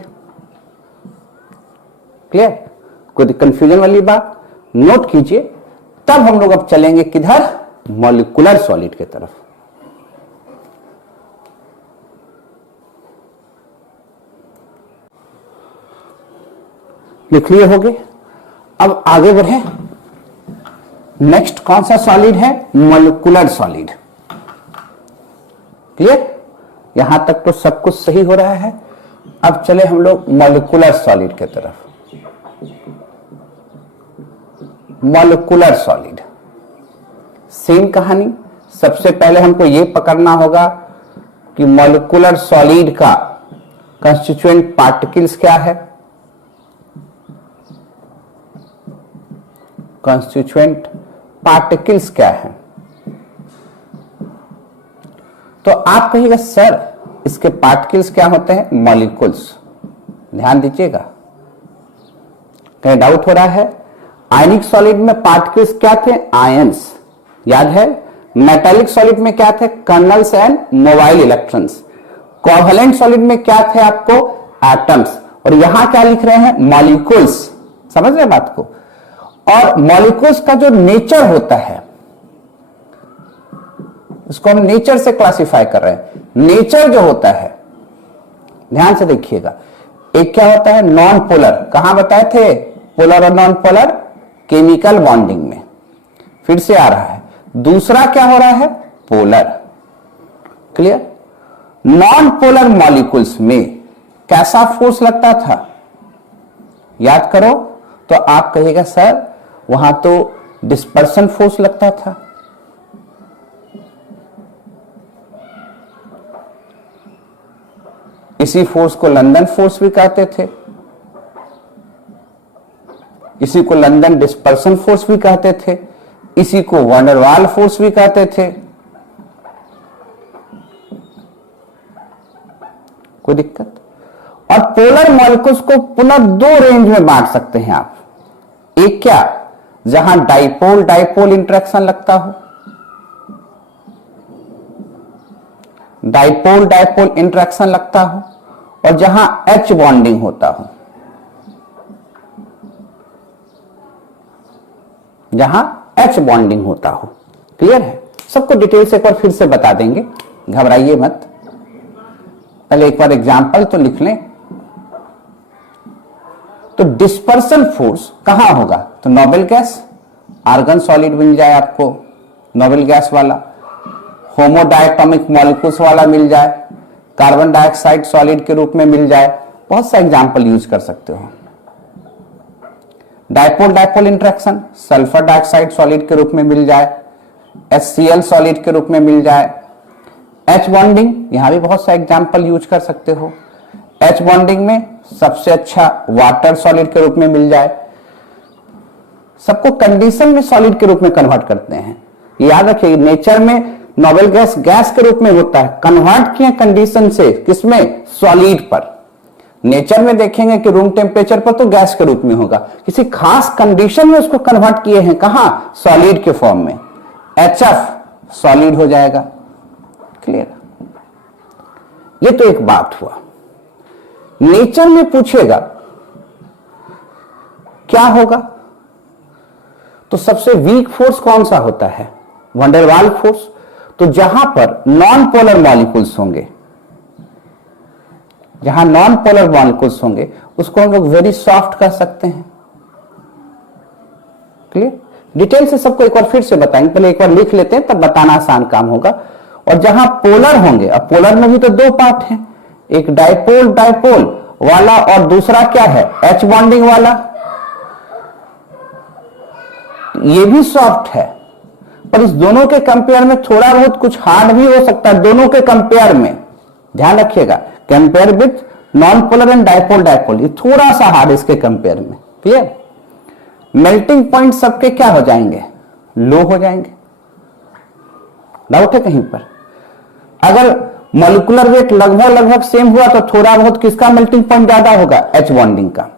क्लियर? कोई कंफ्यूजन वाली बात नोट कीजिए। तब हम लोग अब चलेंगे किधर? मॉलिक्यूलर सॉलिड की तरफ। लिख लिए होगे। अब आगे बढ़े। नेक्स्ट कौन सा सॉलिड है? Molecular solid. क्लियर? यहां तक तो सब कुछ सही हो रहा है। अब चले हम लोग मॉलिक्यूलर सॉलिड की तरफ। मॉलिक्यूलर सॉलिड सेम कहानी। सबसे पहले हमको यह पकड़ना होगा कि मॉलिक्यूलर सॉलिड का कंस्टिट्यूएंट पार्टिकल्स क्या है। कंस्टिट्यूएंट पार्टिकल्स क्या है? तो आप कहिएगा सर इसके पार्टिकल्स क्या होते हैं? मॉलिक्यूल्स। ध्यान दीजिएगा, कहीं डाउट हो रहा है? आयनिक सॉलिड में पार्टिकल्स क्या थे? आयंस, याद है? मेटालिक सॉलिड में क्या थे? Colonel's and mobile electrons. Covalent solid में क्या थे आपको? एटम्स। और यहां क्या लिख रहे हैं? मॉलिक्यूल्स। समझ रहे बात को? और मॉलिक्यूल्स का जो नेचर होता है इसको हम नेचर से क्लासिफाई कर रहे हैं। नेचर जो होता है, ध्यान से देखिएगा, एक क्या होता है? Non polar. कहां बताए थे? पोलर और नॉन पोलर केमिकल बॉन्डिंग में। फिर से आ रहा है। दूसरा क्या हो रहा है? Polar. Clear? Non polar molecules में कैसा फोर्स लगता था? याद करो। तो आप कहिएगा सर वहां तो डिस्पर्सन फोर्स लगता था। इसी फोर्स को लंदन फोर्स भी कहते थे, इसी को लंदन डिस्पर्सन फोर्स भी कहते थे, इसी को वंडरवाल फोर्स भी कहते थे। कोई दिक्कत? और पोलर मॉलिक्यूल्स को पुनः 2 रेंज में बांट सकते हैं आप। एक क्या? जहां डाइपोल डाइपोल इंटरेक्शन लगता हो, डाइपोल डाइपोल इंटरेक्शन लगता हो, और जहां H बॉन्डिंग होता हो, जहां H बॉन्डिंग होता हो। क्लियर है? सबको डिटेल से एक बार फिर से बता देंगे, घबराइए मत। पहले एक बार एग्जांपल तो लिख लें। तो डिस्पर्सन फोर्स कहां होगा? तो नोबल गैस, आर्गन सॉलिड मिल जाए आपको नोबल गैस वाला, होमोडायटोमिक मॉलिक्यूल्स वाला मिल जाए, कार्बन डाइऑक्साइड सॉलिड के रूप में मिल जाए। बहुत सा एग्जांपल यूज कर सकते हो। Dipole dipole interaction sulphur dioxide solid के रूप में मिल जाए, HCl सॉलिड के रूप में मिल जाए। H बॉन्डिंग, यहां भी बहुत सा एग्जांपल यूज कर सकते हो। H बॉन्डिंग में सबसे अच्छा वाटर सॉलिड के रूप में मिल जाए। सबको कंडीशन में सॉलिड के रूप में कन्वर्ट करते हैं। याद रखिए, नेचर में नोबल गैस गैस के रूप में होता है, कन्वर्ट किए कंडीशन से किसमें? सॉलिड पर। नेचर में देखेंगे कि रूम टेम्परेचर पर तो गैस के रूप में होगा, किसी खास कंडीशन में उसको कन्वर्ट किए हैं कहां? सॉलिड के फॉर्म में। HF सॉलिड हो जाएगा। क्लियर? ये तो एक बात हुआ। नेचर में पूछेगा क्या होगा? तो सबसे वीक फोर्स कौन सा होता है? Van der Waals force. तो जहां पर नॉन पोलर मॉलिक्यूल्स होंगे, जहां नॉन पोलर मॉलिक्यूल्स होंगे उसको हम लोग वेरी सॉफ्ट कह सकते हैं। क्लियर? डिटेल से सबको एक बार फिर से बताएंगे, पहले एक बार लिख लेते हैं तब बताना आसान काम होगा। और जहां पोलर होंगे, अब पोलर में भी तो दो पार्ट हैं, एक डाइपोल डाइपोल वाला और दूसरा क्या है? एच बॉन्डिंग वाला। ये भी सॉफ्ट है, पर इस दोनों के कंपेयर में थोड़ा बहुत कुछ हार्ड भी हो सकता है। दोनों के कंपेयर में ध्यान रखिएगा, compare with non polar and dipole dipole, ये थोड़ा सा हार्ड इसके कंपेयर में। क्लियर? मेल्टिंग पॉइंट सबके क्या हो जाएंगे? लो हो जाएंगे। डाउट है कहीं पर? अगर मॉलिक्यूलर वेट लगभग लगभग सेम हुआ तो थोड़ा बहुत किसका मेल्टिंग पॉइंट ज्यादा होगा? एच बॉन्डिंग का।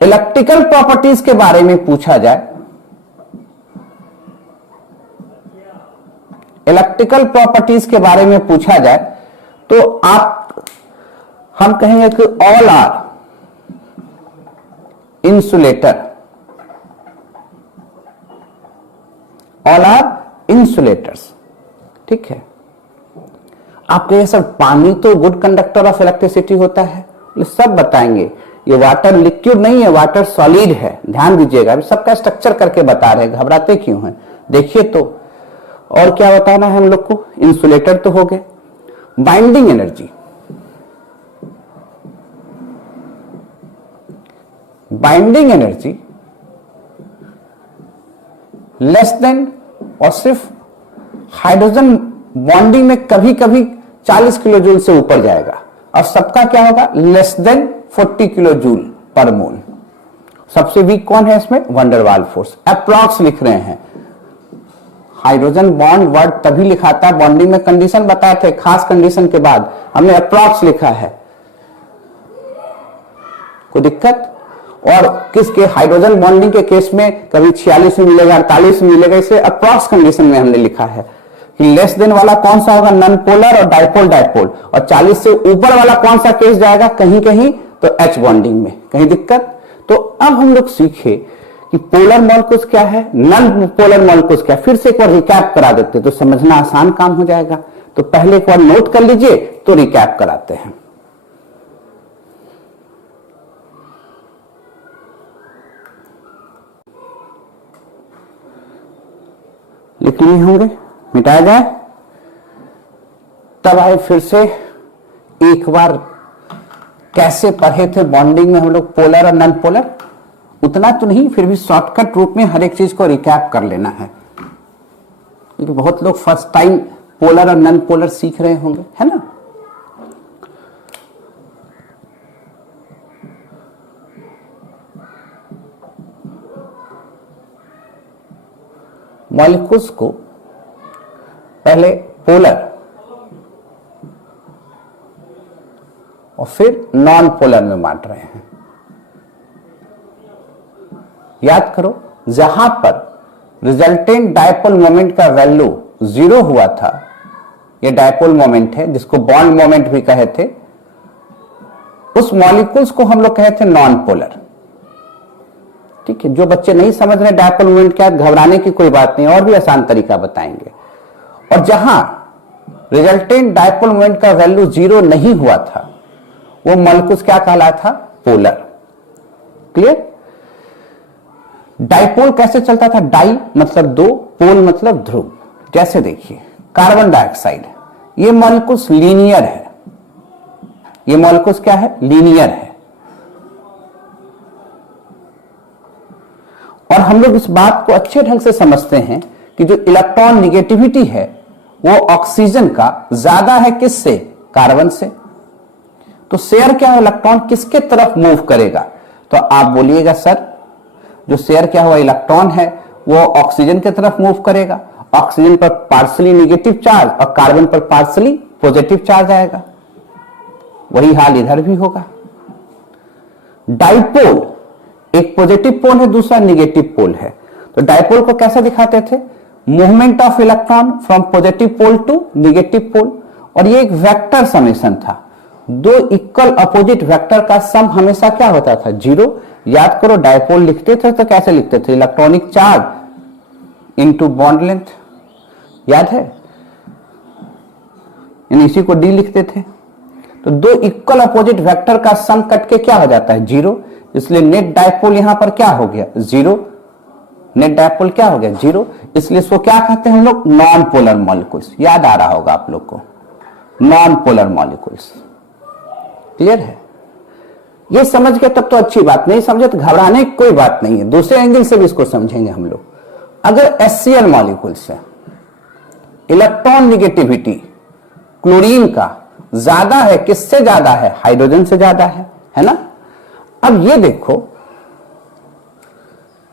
इलेक्ट्रिकल प्रॉपर्टीज के बारे में पूछा जाए, इलेक्ट्रिकल प्रॉपर्टीज के बारे में पूछा जाए तो हम कहेंगे कि all are insulator, all are insulators. ठीक है? आप कहिए सर पानी तो गुड कंडक्टर ऑफ इलेक्ट्रिसिटी होता है, ये सब बताएंगे। ये वाटर लिक्विड नहीं है, वाटर सॉलिड है, ध्यान दीजिएगा। अभी सबका स्ट्रक्चर करके बता रहे हैं, घबराते क्यों हैं? देखिए तो और क्या बताना है हम लोग को? इंसुलेटर तो हो गए। Binding energy, binding energy less than, और सिर्फ हाइड्रोजन बॉन्डिंग में कभी कभी 40 किलो जूल से ऊपर जाएगा, और सबका क्या होगा? लेस देन 40 किलो जूल पर मोल। सबसे वीक कौन है इसमें? Van der Waals force. Approx लिख रहे हैं, हाइड्रोजन बॉन्ड वर्ड तभी लिखा था, बॉन्डिंग में कंडीशन बताए थे, खास कंडीशन के बाद हमने अप्रॉक्स लिखा है। कोई दिक्कत? और किसके? हाइड्रोजन बॉन्डिंग के केस में कभी 46 में मिलेगा, 48 में मिलेगा, इसे अप्रॉक्स कंडीशन में हमने लिखा है कि लेस देन वाला कौन सा होगा? नॉन पोलर और डाइपोल डाइपोल। और 40 से ऊपर वाला कौन सा केस जाएगा? कहीं कहीं तो एच बॉन्डिंग में। कहीं दिक्कत? तो अब हम लोग सीखे कि पोलर मॉलिक्यूल्स क्या है, नॉन पोलर मॉलिक्यूल्स क्या है। फिर से एक बार रिकैप करा देते तो समझना आसान काम हो जाएगा। तो पहले एक बार नोट कर लीजिए तो रिकैप कराते हैं। लिख लिए होंगे, मिटाया जाए तब आए फिर से एक बार कैसे पढ़े थे बॉन्डिंग में हम लोग पोलर और नॉन पोलर। उतना तो नहीं, फिर भी शॉर्टकट रूप में हर एक चीज को रिकैप कर लेना है, क्योंकि बहुत लोग फर्स्ट टाइम पोलर और नॉन पोलर सीख रहे होंगे, है ना। मॉलिक्यूल्स को पहले पोलर और फिर नॉन पोलर में बांट रहे हैं। याद करो, जहां पर रिजल्टेंट डायपोल मोमेंट का वैल्यू 0 हुआ था, यह डायपोल मोमेंट है जिसको बॉन्ड मोमेंट भी कहे थे, उस मॉलिक्यूल्स को हम लोग कहे थे नॉन पोलर। ठीक है, जो बच्चे नहीं समझ रहे डायपोल मोमेंट क्या, घबराने की कोई बात नहीं, और भी आसान तरीका बताएंगे। और जहां रिजल्टेंट डायपोल मोमेंट का वैल्यू 0 नहीं हुआ था, वो मॉलिक्यूल्स क्या कहलाया था? पोलर। क्लियर? डाइपोल कैसे चलता था? डाई मतलब दो, पोल मतलब ध्रुव। जैसे देखिए कार्बन डाइऑक्साइड, ये मॉलिक्यूल्स लीनियर है, ये मॉलिक्यूल्स क्या है? लीनियर है। और हम लोग इस बात को अच्छे ढंग से समझते हैं कि जो इलेक्ट्रॉन निगेटिविटी है वो ऑक्सीजन का ज्यादा है, किससे? कार्बन से। तो शेयर क्या है? इलेक्ट्रॉन किसके तरफ मूव करेगा? तो आप बोलिएगा सर जो शेयर क्या हुआ इलेक्ट्रॉन है वो ऑक्सीजन की तरफ मूव करेगा। ऑक्सीजन पर पार्शली निगेटिव चार्ज और कार्बन पर पार्शली पॉजिटिव चार्ज आएगा। वही हाल इधर भी होगा। डाइपोल एक पॉजिटिव पोल है, दूसरा निगेटिव पोल है। तो डाइपोल को कैसे दिखाते थे? Movement of electron from positive pole to negative pole. और ये एक वेक्टर समेशन था, दो इक्वल अपोजिट वेक्टर का सम हमेशा क्या होता था, जीरो। याद करो डायपोल लिखते थे तो कैसे लिखते थे, electronic charge into bond length, याद है, यानी इसी को डी लिखते थे। तो दो इक्वल अपोजिट वेक्टर का सम कट के क्या हो जाता है, जीरो। इसलिए नेट डायपोल यहां पर क्या हो गया, जीरो। नेट डायपोल क्या हो गया, जीरो। इसलिए इसको क्या कहते हैं हम लोग, नॉन पोलर मॉलिक्यूल्स। याद आ रहा होगा आप लोग को, नॉन पोलर मॉलिक्यूल्स। क्लियर है, ये समझ गए तब तो अच्छी बात, नहीं समझे तो घबराने की कोई बात नहीं है, दूसरे एंगल से भी इसको समझेंगे हम लोग। अगर HCl मॉलिक्यूल्स है, इलेक्ट्रॉन निगेटिविटी क्लोरीन का ज्यादा है, किससे ज्यादा है, हाइड्रोजन से ज्यादा है ना। अब ये देखो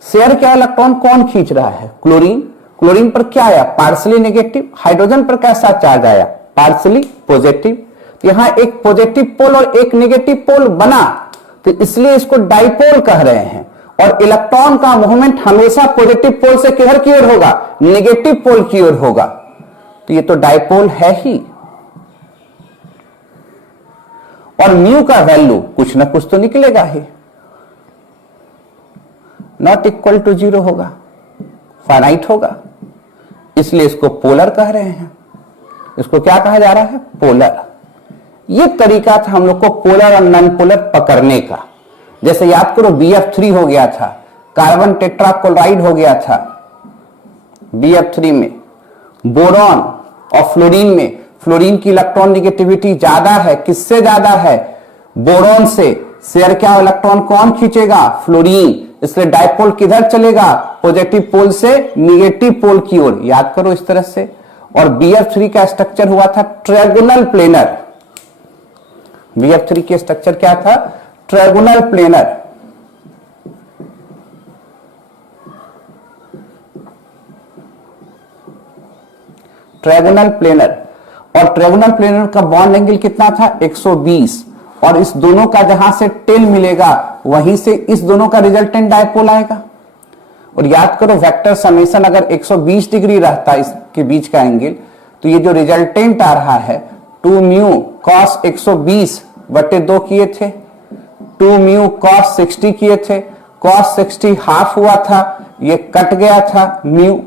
शेयर क्या इलेक्ट्रॉन कौन खींच रहा है, क्लोरीन। क्लोरीन पर क्या आया, पार्सली नेगेटिव। हाइड्रोजन पर कैसा चार्ज आया, पार्सली पॉजिटिव। यहां एक पॉजिटिव पोल और एक नेगेटिव पोल बना, तो इसलिए इसको डाइपोल कह रहे हैं। और इलेक्ट्रॉन का मूवमेंट हमेशा पॉजिटिव पोल से किधर की ओर होगा, नेगेटिव पोल की ओर होगा। तो ये तो डाइपोल है ही। और म्यू का वैल्यू कुछ ना कुछ तो निकलेगा ही, नॉट इक्वल टू जीरो होगा, फाइनाइट होगा। इसलिए इसको पोलर कह रहे हैं। इसको क्या कहा जा रहा है, पोलर। ये तरीका था हम लोग को पोलर और नॉन पोलर पकड़ने का। जैसे याद करो BF3 हो गया था, कार्बन टेट्राक्लोराइड हो गया था BF3 में, बोरॉन और फ्लोरीन में। फ्लोरीन की इलेक्ट्रॉन निगेटिविटी ज्यादा है, किससे ज्यादा है, बोरॉन से। शेयर क्या इलेक्ट्रॉन कौन खींचेगा, फ्लोरीन। इसलिए डायपोल किधर चलेगा, पॉजिटिव पोल से निगेटिव पोल की ओर। याद करो इस तरह से। और BF3 का स्ट्रक्चर हुआ था ट्रायगोनल प्लेनर। BF3 के स्ट्रक्चर क्या था, ट्रायगोनल प्लेनर। Trigonal planar. और ट्रायगोनल प्लेनर का बॉन्ड एंगल कितना था, 120। और इस दोनों का जहां से टेल मिलेगा वहीं से इस दोनों का रिजल्टेंट डायपोल आएगा। और याद करो वेक्टर समेशन अगर 120 डिग्री रहता इसके बीच का एंगल, तो ये जो रिजल्टेंट आ रहा है 2 म्यू कॉस 120 बटे 2 किए थे, 2 म्यू कॉस 60 किए थे। कॉस 60 हाफ हुआ था, ये कट गया था म्यू।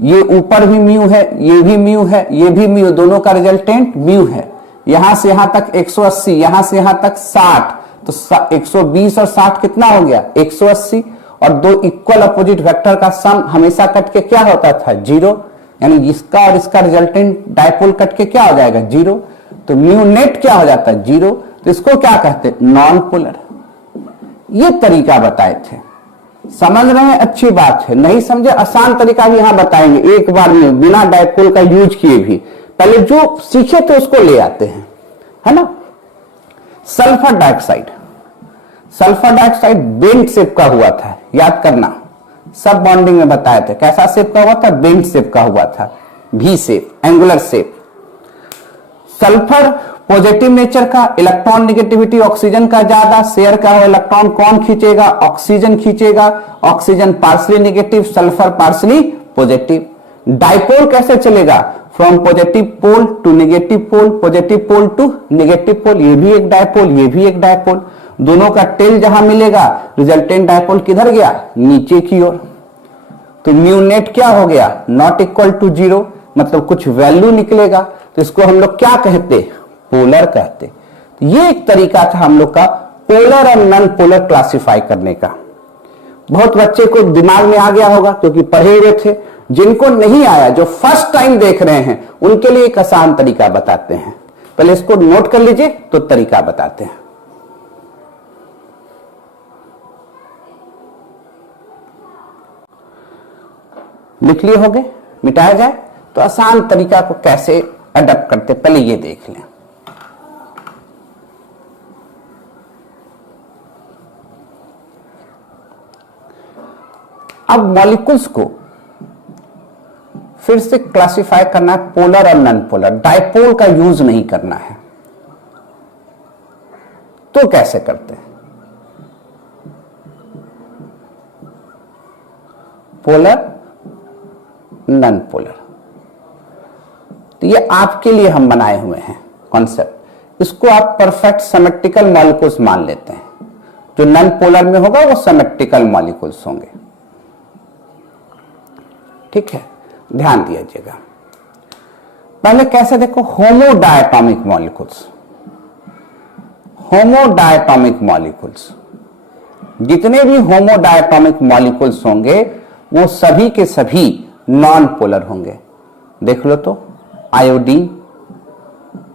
ये ऊपर भी म्यू है, ये भी म्यू है, ये भी म्यू, दोनों का रिजल्टेंट म्यू है। यहां से यहां तक 180, यहां से यहां तक 60, तो 120 और 60 कितना हो गया, 180। और दो इक्वल अपोजिट वेक्टर का सम हमेशा कट के क्या होता था, जीरो। यानी इसका और इसका रिजल्टेंट डायपोल कट के क्या हो जाएगा, जीरो। तो म्यू नेट क्या हो जाता है, जीरो। तो इसको क्या कहते, नॉन पोलर। ये तरीका बताए थे, समझ रहे हैं, अच्छी बात है। नहीं समझे आसान तरीका भी यहां बताएंगे एक बार में, बिना डायपोल का यूज किए भी। पहले जो सीखे थे उसको ले आते हैं, है ना। Sulphur dioxide, sulphur dioxide bent shape का हुआ था, याद करना। सब बॉन्डिंग में बताए थे कैसा शेप का हुआ था, बेंट शेप का हुआ था, V shape, angular shape. Sulphur positive nature का, इलेक्ट्रॉन नेगेटिविटी ऑक्सीजन का ज्यादा। शेयर का हो इलेक्ट्रॉन कौन खींचेगा, ऑक्सीजन खींचेगा। Oxygen partially negative, sulphur partially positive. Dipole कैसे चलेगा, from positive pole to negative pole, positive pole to negative pole. ये भी एक डाइपोल, ये भी एक डाइपोल। दोनों का टेल जहां मिलेगा रिजल्टेंट डाइपोल किधर गया, नीचे की ओर। तो म्यू नेट क्या हो गया, नॉट इक्वल टू जीरो, मतलब कुछ वैल्यू निकलेगा। तो इसको हम लोग क्या कहते, पोलर कहते। ये एक तरीका था हम लोग का पोलर और नॉन पोलर क्लासिफाई करने का। बहुत बच्चे को दिमाग में आ गया होगा क्योंकि पढ़े हुए थे। जिनको नहीं आया, जो फर्स्ट टाइम देख रहे हैं, उनके लिए एक आसान तरीका बताते हैं। पहले इसको नोट कर लीजिए तो तरीका बताते हैं। लिख लिए होंगे, मिटाया जाए तो आसान तरीका को कैसे अडॉप्ट करते, पहले ये देख लें। अब मॉलिक्यूल्स को फिर से क्लासिफाई करना है, पोलर और नॉन पोलर। डाइपोल का यूज नहीं करना है, तो कैसे करते हैं, पोलर नॉन पोलर। तो ये आपके लिए हम बनाए हुए हैं कॉन्सेप्ट। इसको आप परफेक्ट सिमेट्रिकल मॉलिक्यूल्स मान लेते हैं। जो नॉन पोलर में होगा वो सिमेट्रिकल मॉलिक्यूल्स होंगे। ठीक है, ध्यान दीजिएगा। पहले कैसे देखो, होमोडायटोमिक मॉलिक्यूल्स। होमोडायटोमिक मॉलिक्यूल्स, जितने भी होमोडायटोमिक मॉलिक्यूल्स होंगे वो सभी के सभी नॉन पोलर होंगे। देख लो तो, आयोडीन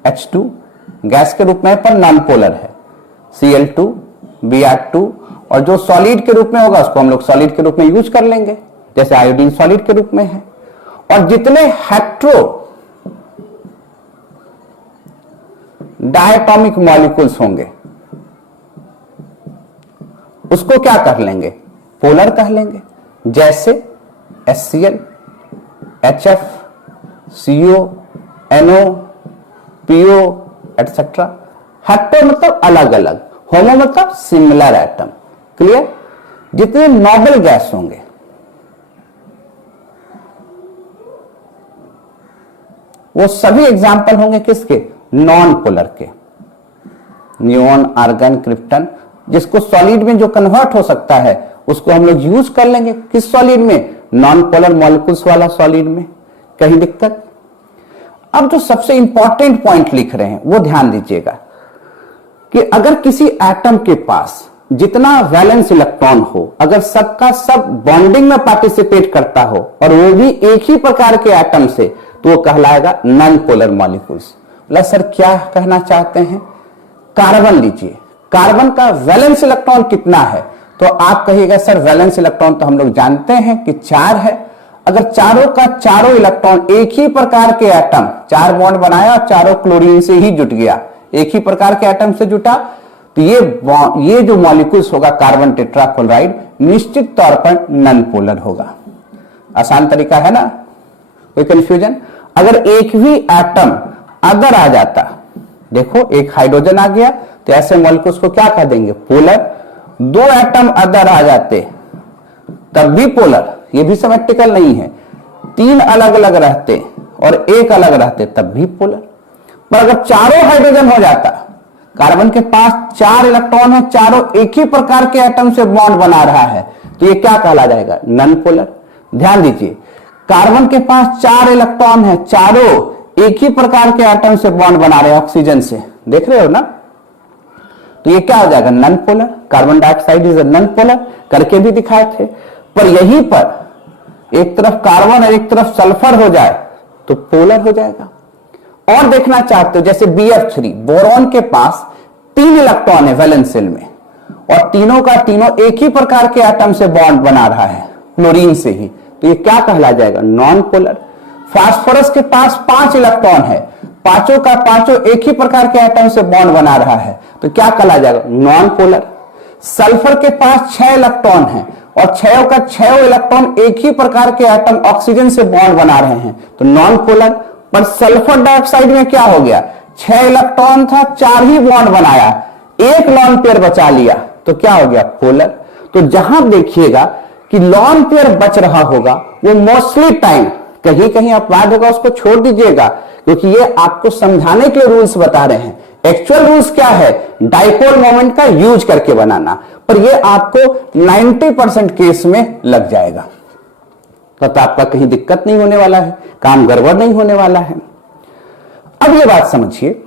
H2 गैस के रूप में पर नॉन पोलर है, Cl2 Br2, और जो सॉलिड के रूप में होगा उसको हम लोग सॉलिड के रूप में यूज कर लेंगे, जैसे आयोडीन सॉलिड के रूप में है। और जितने हेट्रो डायटोमिक मॉलिक्यूल्स होंगे उसको क्या कर लेंगे, पोलर कह लेंगे, जैसे HCl, HF, CO, NO, PO etcetera. Hetero मतलब अलग अलग, होमो मतलब सिमिलर एटम। क्लियर? जितने नोबल गैस होंगे वो सभी एग्जाम्पल होंगे किसके, नॉन पोलर के। नियोन, आर्गन, क्रिप्टन, जिसको सॉलिड में जो कन्वर्ट हो सकता है उसको हम लोग यूज कर लेंगे किस सॉलिड में, नॉन पोलर मॉलिक्यूल्स वाला सॉलिड में। कहीं दिक्कत? अब जो सबसे इंपॉर्टेंट पॉइंट लिख रहे हैं वो ध्यान दीजिएगा कि अगर किसी एटम के पास जितना वैलेंस इलेक्ट्रॉन हो, अगर सबका सब बॉन्डिंग में पार्टिसिपेट करता हो और वो भी एक ही प्रकार के एटम से, तो वो कहलाएगा नॉन पोलर मॉलिक्यूल्स। बोला सर क्या कहना चाहते हैं, कार्बन लीजिए, कार्बन का वैलेंस इलेक्ट्रॉन कितना है, तो आप कहिएगा सर वैलेंस इलेक्ट्रॉन तो हम लोग जानते हैं कि 4 है। अगर चारों का चारों इलेक्ट्रॉन एक ही प्रकार के एटम, 4 बॉन्ड बनाया और चारों क्लोरीन से ही जुट गया, एक ही प्रकार के एटम से जुटा, तो ये जो मॉलिक्यूल्स होगा कार्बन टेट्राक्लोराइड निश्चित तौर पर नॉन पोलर होगा। आसान तरीका है ना, कोई कंफ्यूजन? अगर एक भी एटम अदर आ जाता, देखो एक हाइड्रोजन आ गया तो ऐसे मॉलिक्यूल्स को क्या कह देंगे, पोलर। 2 एटम अदर आ जाते तब भी पोलर, ये भी सिमेट्रिकल नहीं है। 3 अलग अलग रहते और 1 अलग रहते तब भी पोलर। पर अगर चारों हाइड्रोजन हो जाता, कार्बन के पास 4 इलेक्ट्रॉन है, चारों एक ही प्रकार के एटम से बॉन्ड बना रहा है, तो ये क्या कहला जाएगा, नॉन पोलर। ध्यान दीजिए, कार्बन के पास 4 इलेक्ट्रॉन है, चारों एक ही प्रकार के एटम से बॉन्ड बना रहे हैं ऑक्सीजन से, देख रहे हो ना, तो ये क्या हो जाएगा, non polar. Carbon dioxide is non polar, करके भी दिखाए थे। पर यहीं पर एक तरफ कार्बन और एक तरफ सल्फर हो जाए तो पोलर हो जाएगा। और देखना चाहते हो जैसे BF3, बोरॉन के पास 3 इलेक्ट्रॉन है वैलेंस शेल में और तीनों का तीनों एक ही प्रकार के एटम से बॉन्ड बना रहा है क्लोरीन से ही, तो ये क्या कहला जाएगा, नॉन पोलर। फास्फोरस के पास 5 इलेक्ट्रॉन है, पांचों का पांचों एक ही प्रकार के एटम से बॉन्ड बना रहा है, तो क्या कहला जाएगा, नॉन पोलर। सल्फर के पास 6 इलेक्ट्रॉन है और 6 का 6 इलेक्ट्रॉन एक ही प्रकार के एटम ऑक्सीजन से बॉन्ड बना रहे हैं, तो नॉन पोलर। पर सल्फर डाइऑक्साइड में क्या हो गया, 6 इलेक्ट्रॉन था, 4 ही बॉन्ड बनाया, 1 लॉन पेयर बचा लिया, तो क्या हो गया, पोलर। तो जहां देखिएगा कि लॉन पेयर बच रहा होगा वो मोस्टली टाइम, कहीं कहीं अपवाद होगा उसको छोड़ दीजिएगा, क्योंकि ये आपको समझाने के लिए रूल्स बता रहे हैं। एक्चुअल रूल्स क्या है, डाइपोल मोमेंट का यूज करके बनाना, पर ये आपको 90% केस में लग जाएगा, तो आपका कहीं दिक्कत नहीं होने वाला है, काम गड़बड़ नहीं होने वाला है। अब ये बात समझिए,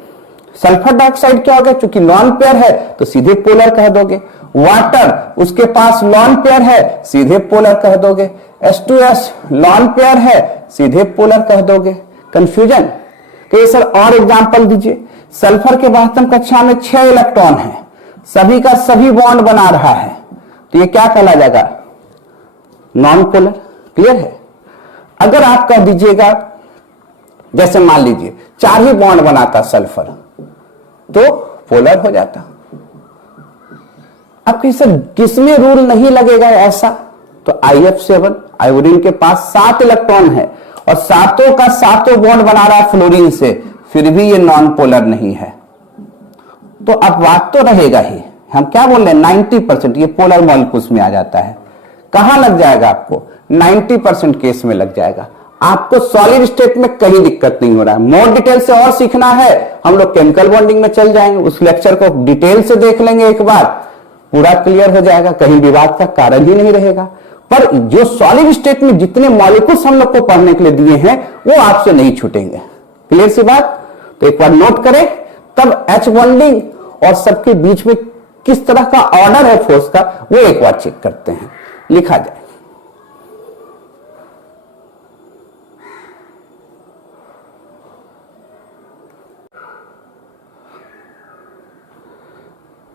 सल्फर डाइऑक्साइड क्या हो गया, चूंकि लॉन पेयर है तो सीधे पोलर कह दोगे। वाटर, उसके पास लॉन पेयर है, सीधे पोलर कह दोगे। H2S लॉन पेयर है, सीधे पोलर कह दोगे। कंफ्यूजन? कहिए सर और एग्जांपल दीजिए। सल्फर के वास्तव कक्षा में 6 इलेक्ट्रॉन है, सभी का सभी बॉन्ड बना रहा है, तो ये क्या कहला जाएगा, नॉन पोलर। क्लियर है? अगर आप कह दीजिएगा जैसे मान लीजिए 4 ही बॉन्ड बनाता सल्फर, तो पोलर हो जाता। अब सर किसमें रूल नहीं लगेगा ऐसा, तो IF7, आयोडीन के पास 7 इलेक्ट्रॉन है और सातों का सातों बॉन्ड बना रहा है फ्लोरीन से, फिर भी ये नॉन पोलर नहीं है, तो अब बात तो रहेगा ही। हम क्या बोल रहे हैं, 90% ये पोलर मॉलिक्यूल्स में आ जाता है। कहां लग जाएगा आपको, 90% केस में लग जाएगा। आपको सॉलिड स्टेट में कहीं दिक्कत नहीं हो रहा है। मोर डिटेल से और सीखना है, हम लोग केमिकल बॉन्डिंग में चल जाएंगे, उस लेक्चर को डिटेल से देख लेंगे, एक बार पूरा क्लियर हो जाएगा, कहीं विवाद का कारण ही नहीं रहेगा। पर जो सॉलिड स्टेट में जितने मॉलिक्यूल्स हम लोग को पढ़ने के लिए दिए हैं वो आपसे नहीं छूटेंगे। क्लियर सी बात? तो एक बार नोट करें, तब एच बॉन्डिंग और सबके बीच में किस तरह का ऑर्डर है फोर्स का, वो एक बार चेक करते हैं। लिखा जाए,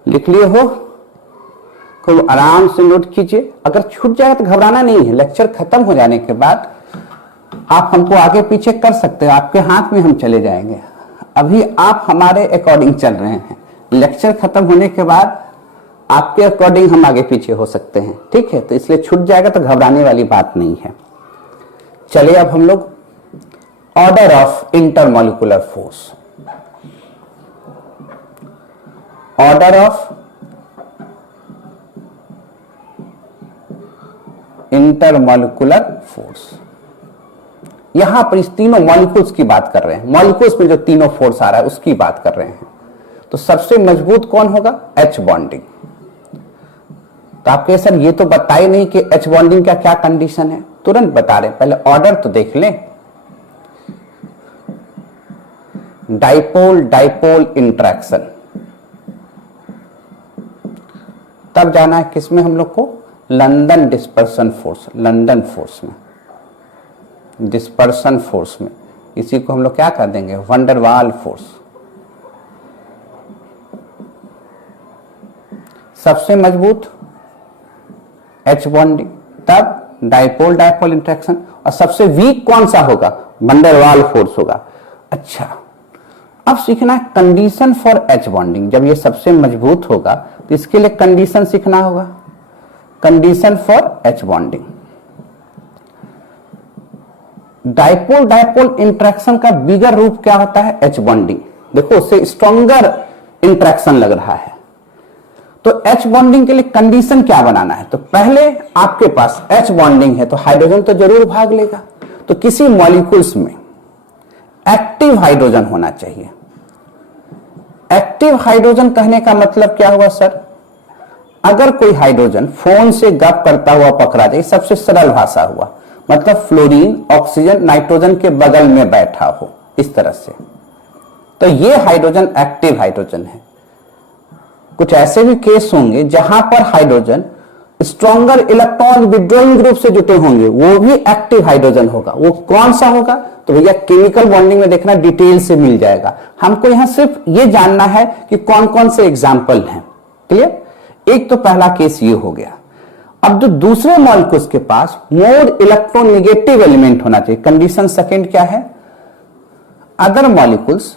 लिख लिए हो? खूब आराम से नोट कीजिए। अगर छूट जाए तो घबराना नहीं है, लेक्चर खत्म हो जाने के बाद आप हमको आगे पीछे कर सकते हो, आपके हाथ में हम चले जाएंगे। अभी आप हमारे अकॉर्डिंग चल रहे हैं, लेक्चर खत्म होने के बाद आपके अकॉर्डिंग हम आगे पीछे हो सकते हैं, ठीक है? तो इसलिए छूट जाएगा तो घबराने वाली बात नहीं है। चलिए अब हम लोग order of intermolecular force, order of intermolecular force, यहां पर इस तीनों मॉलिक्यूल्स की बात कर रहे हैं। मॉलिक्यूल्स में जो तीनों फोर्स आ रहा है उसकी बात कर रहे हैं। तो सबसे मजबूत कौन होगा? H bonding. तो आपके सर ये तो बताए नहीं कि एच बॉन्डिंग का क्या कंडीशन है। तुरंत बता रहे, पहले ऑर्डर तो देख लें। डाइपोल डाइपोल इंटरेक्शन, तब जाना है किसमें हम लोग को? London dispersion force, London force में, डिस्पर्सन फोर्स में। इसी को हम लोग क्या कर देंगे? Van der Waals force. सबसे मजबूत एच बॉन्डिंग, तब डाइपोल डाइपोल इंटरेक्शन, और सबसे वीक कौन सा होगा? वंडरवाल फोर्स होगा। अच्छा, अब सीखना है कंडीशन फॉर एच बॉन्डिंग। जब ये सबसे मजबूत होगा तो इसके लिए कंडीशन सीखना होगा, condition for H bonding. Dipole dipole interaction का बिगर रूप क्या होता है? H bonding. देखो उससे स्ट्रॉन्गर इंटरेक्शन लग रहा है। तो एच बॉन्डिंग के लिए कंडीशन क्या बनाना है? तो पहले आपके पास एच बॉन्डिंग है तो हाइड्रोजन तो जरूर भाग लेगा। तो किसी मॉलिक्यूल्स में एक्टिव हाइड्रोजन होना चाहिए। एक्टिव हाइड्रोजन कहने का मतलब क्या हुआ सर? अगर कोई हाइड्रोजन फोन से गप करता हुआ पकड़ा जाए, सबसे सरल भाषा हुआ, मतलब फ्लोरीन ऑक्सीजन नाइट्रोजन के बगल में बैठा हो इस तरह से, तो ये हाइड्रोजन एक्टिव हाइड्रोजन है। कुछ ऐसे भी केस होंगे जहां पर hydrogen stronger electron withdrawing group से जुटे होंगे, वो भी एक्टिव हाइड्रोजन होगा। वो कौन सा होगा? तो भैया केमिकल बॉन्डिंग में देखना, डिटेल से मिल जाएगा। हमको यहां सिर्फ ये जानना है कि कौन कौन से एग्जाम्पल हैं। क्लियर? एक तो पहला केस ये हो गया। अब जो दूसरे मॉलिक्यूल्स के पास मोर इलेक्ट्रोनेगेटिव एलिमेंट होना चाहिए। कंडीशन सेकंड क्या है? Other molecules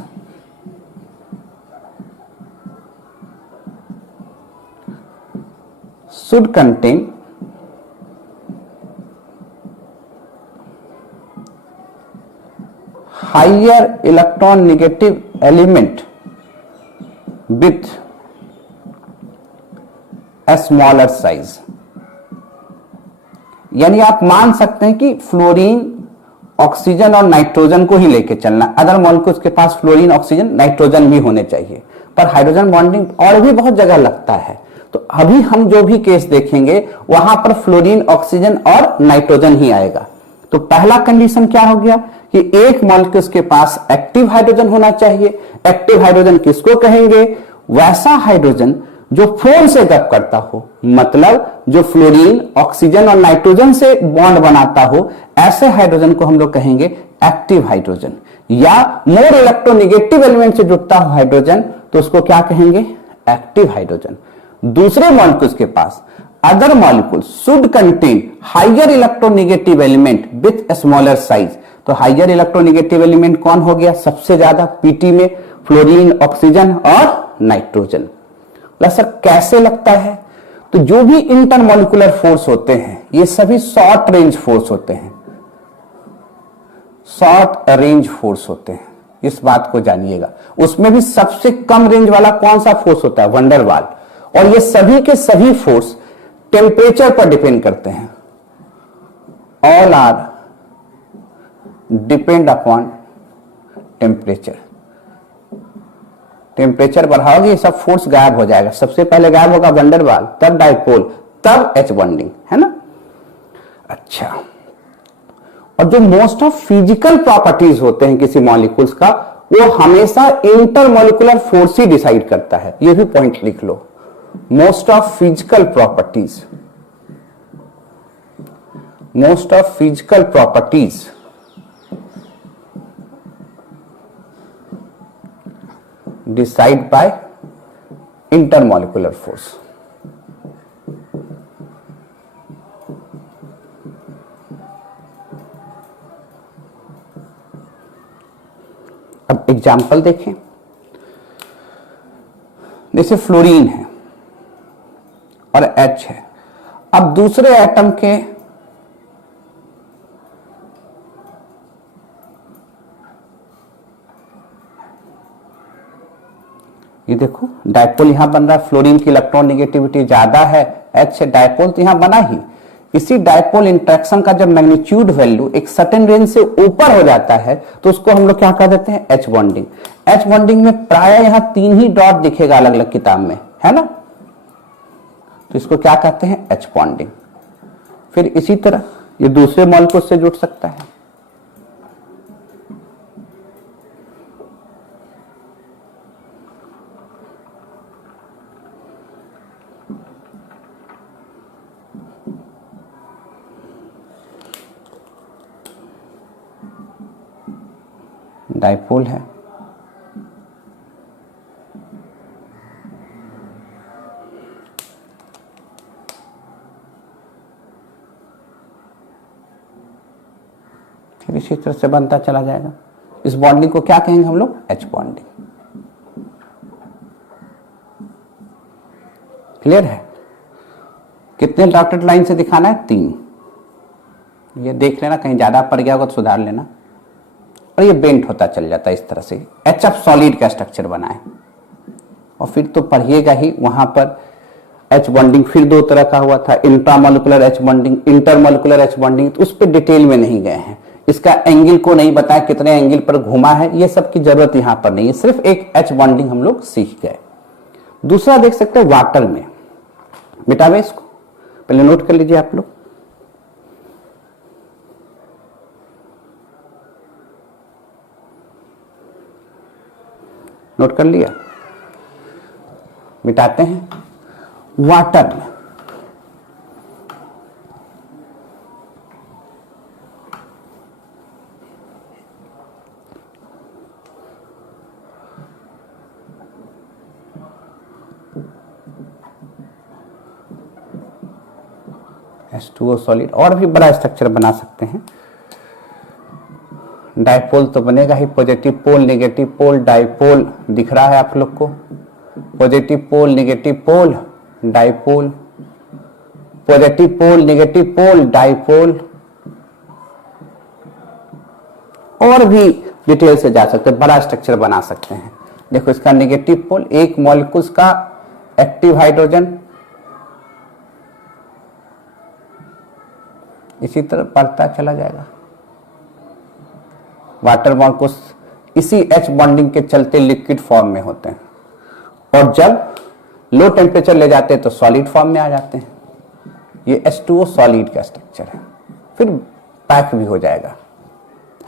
should contain higher electron negative element with a smaller size। यानी आप मान सकते हैं कि फ्लोरीन ऑक्सीजन और नाइट्रोजन को ही लेके चलना। अदर मॉलिक्यूल्स के पास फ्लोरीन ऑक्सीजन नाइट्रोजन भी होने चाहिए, पर हाइड्रोजन बॉन्डिंग और भी बहुत जगह लगता है। तो अभी हम जो भी केस देखेंगे वहां पर फ्लोरीन ऑक्सीजन और नाइट्रोजन ही आएगा। तो पहला कंडीशन क्या हो गया कि एक मॉलिक्यूल्स के पास एक्टिव हाइड्रोजन होना चाहिए। एक्टिव हाइड्रोजन किसको कहेंगे? वैसा हाइड्रोजन जो फोन से गप करता हो, मतलब जो फ्लोरीन ऑक्सीजन और नाइट्रोजन से बॉन्ड बनाता हो, ऐसे हाइड्रोजन को हम लोग कहेंगे एक्टिव हाइड्रोजन। या मोर इलेक्ट्रोनेगेटिव एलिमेंट से जुड़ता हो हाइड्रोजन तो उसको क्या कहेंगे? Active hydrogen. दूसरे मॉलिक्यूल्स के पास other molecule should contain higher electronegative element with smaller size. तो हायर इलेक्ट्रोनेगेटिव एलिमेंट कौन हो गया सबसे ज्यादा? पीटी में फ्लोरीन ऑक्सीजन और नाइट्रोजन। सर कैसे लगता है? तो जो भी इंटरमॉलिक्यूलर फोर्स होते हैं ये सभी शॉर्ट रेंज फोर्स होते हैं, शॉर्ट रेंज फोर्स होते हैं। इस बात को जानिएगा। उसमें भी सबसे कम रेंज वाला कौन सा फोर्स होता है? वंडरवाल। और ये सभी के सभी फोर्स टेम्परेचर पर डिपेंड करते हैं। All are depend upon temperature. Temperature बढ़ाओगे ये सब फोर्स गायब हो जाएगा। सबसे पहले गायब होगा वंडरवाल, तब डाइपोल, तब एच बॉन्डिंग, है ना। अच्छा, और जो मोस्ट ऑफ फिजिकल प्रॉपर्टीज होते हैं किसी मॉलिक्यूल्स का, वो हमेशा इंटरमॉलिक्यूलर फोर्स ही डिसाइड करता है। ये भी पॉइंट लिख लो। Most of physical properties, most of physical properties decide by intermolecular force. अब एग्जाम्पल देखें, जैसे फ्लोरीन है और H है। अब दूसरे एटम के ये देखो डाइपोल यहां बन रहा है, फ्लोरीन की इलेक्ट्रॉन नेगेटिविटी ज्यादा है, H से डाइपोल तो यहां बना ही। इसी डाइपोल इंटरेक्शन का जब मैग्नीट्यूड वैल्यू एक सर्टेन रेंज से ऊपर हो जाता है तो उसको हम लोग क्या कह देते हैं, एच बॉन्डिंग। एच बॉन्डिंग में प्राय यहां 3 ही डॉट दिखेगा अलग अलग किताब में, है ना, तो इसको क्या कहते हैं, एच बॉन्डिंग। फिर इसी तरह ये दूसरे मॉलिक्यूल से जुड़ सकता है। डाइपोल है, फिर इसी तरह से बनता चला जाएगा। इस बॉन्डिंग को क्या कहेंगे हम लोग, एच बॉन्डिंग। क्लियर है। कितने डॉटेड लाइन से दिखाना है, 3। ये देख लेना, कहीं ज्यादा पड़ गया होगा तो सुधार लेना। और ये बेंट होता चल जाता है इस तरह से। HF सॉलिड का स्ट्रक्चर बनाए और फिर तो पढ़िएगा ही वहां पर एच बॉन्डिंग फिर 2 तरह का हुआ था, intramolecular H bonding, intermolecular H bonding. तो उस पर डिटेल में नहीं गए हैं। इसका एंगल को नहीं बताया, कितने एंगल पर घुमा है, ये सब की जरूरत यहां पर नहीं है। सिर्फ एक एच बॉन्डिंग हम लोग सीख गए। दूसरा देख सकते हैं वाटर में, मिटावे इसको, पहले नोट कर लीजिए आप लोग। नोट कर लिया, मिटाते हैं। वाटर में H2O सॉलिड, और भी बड़ा स्ट्रक्चर बना सकते हैं। डाइपोल तो बनेगा ही, positive pole negative pole dipole दिख रहा है आप लोग को, positive pole negative pole dipole, positive pole negative pole dipole. और भी डिटेल से जा सकते हैं, बड़ा स्ट्रक्चर बना सकते हैं। देखो इसका नेगेटिव पोल, एक मॉलिक्यूल्स का एक्टिव हाइड्रोजन इसी तरह बढ़ता चला जाएगा। वाटर मॉलिक्यूल्स इसी एच बॉन्डिंग के चलते लिक्विड फॉर्म में होते हैं, और जब लो टेम्परेचर ले जाते हैं तो सॉलिड फॉर्म में आ जाते हैं। ये H2O सॉलिड का स्ट्रक्चर है। फिर पैक भी हो जाएगा,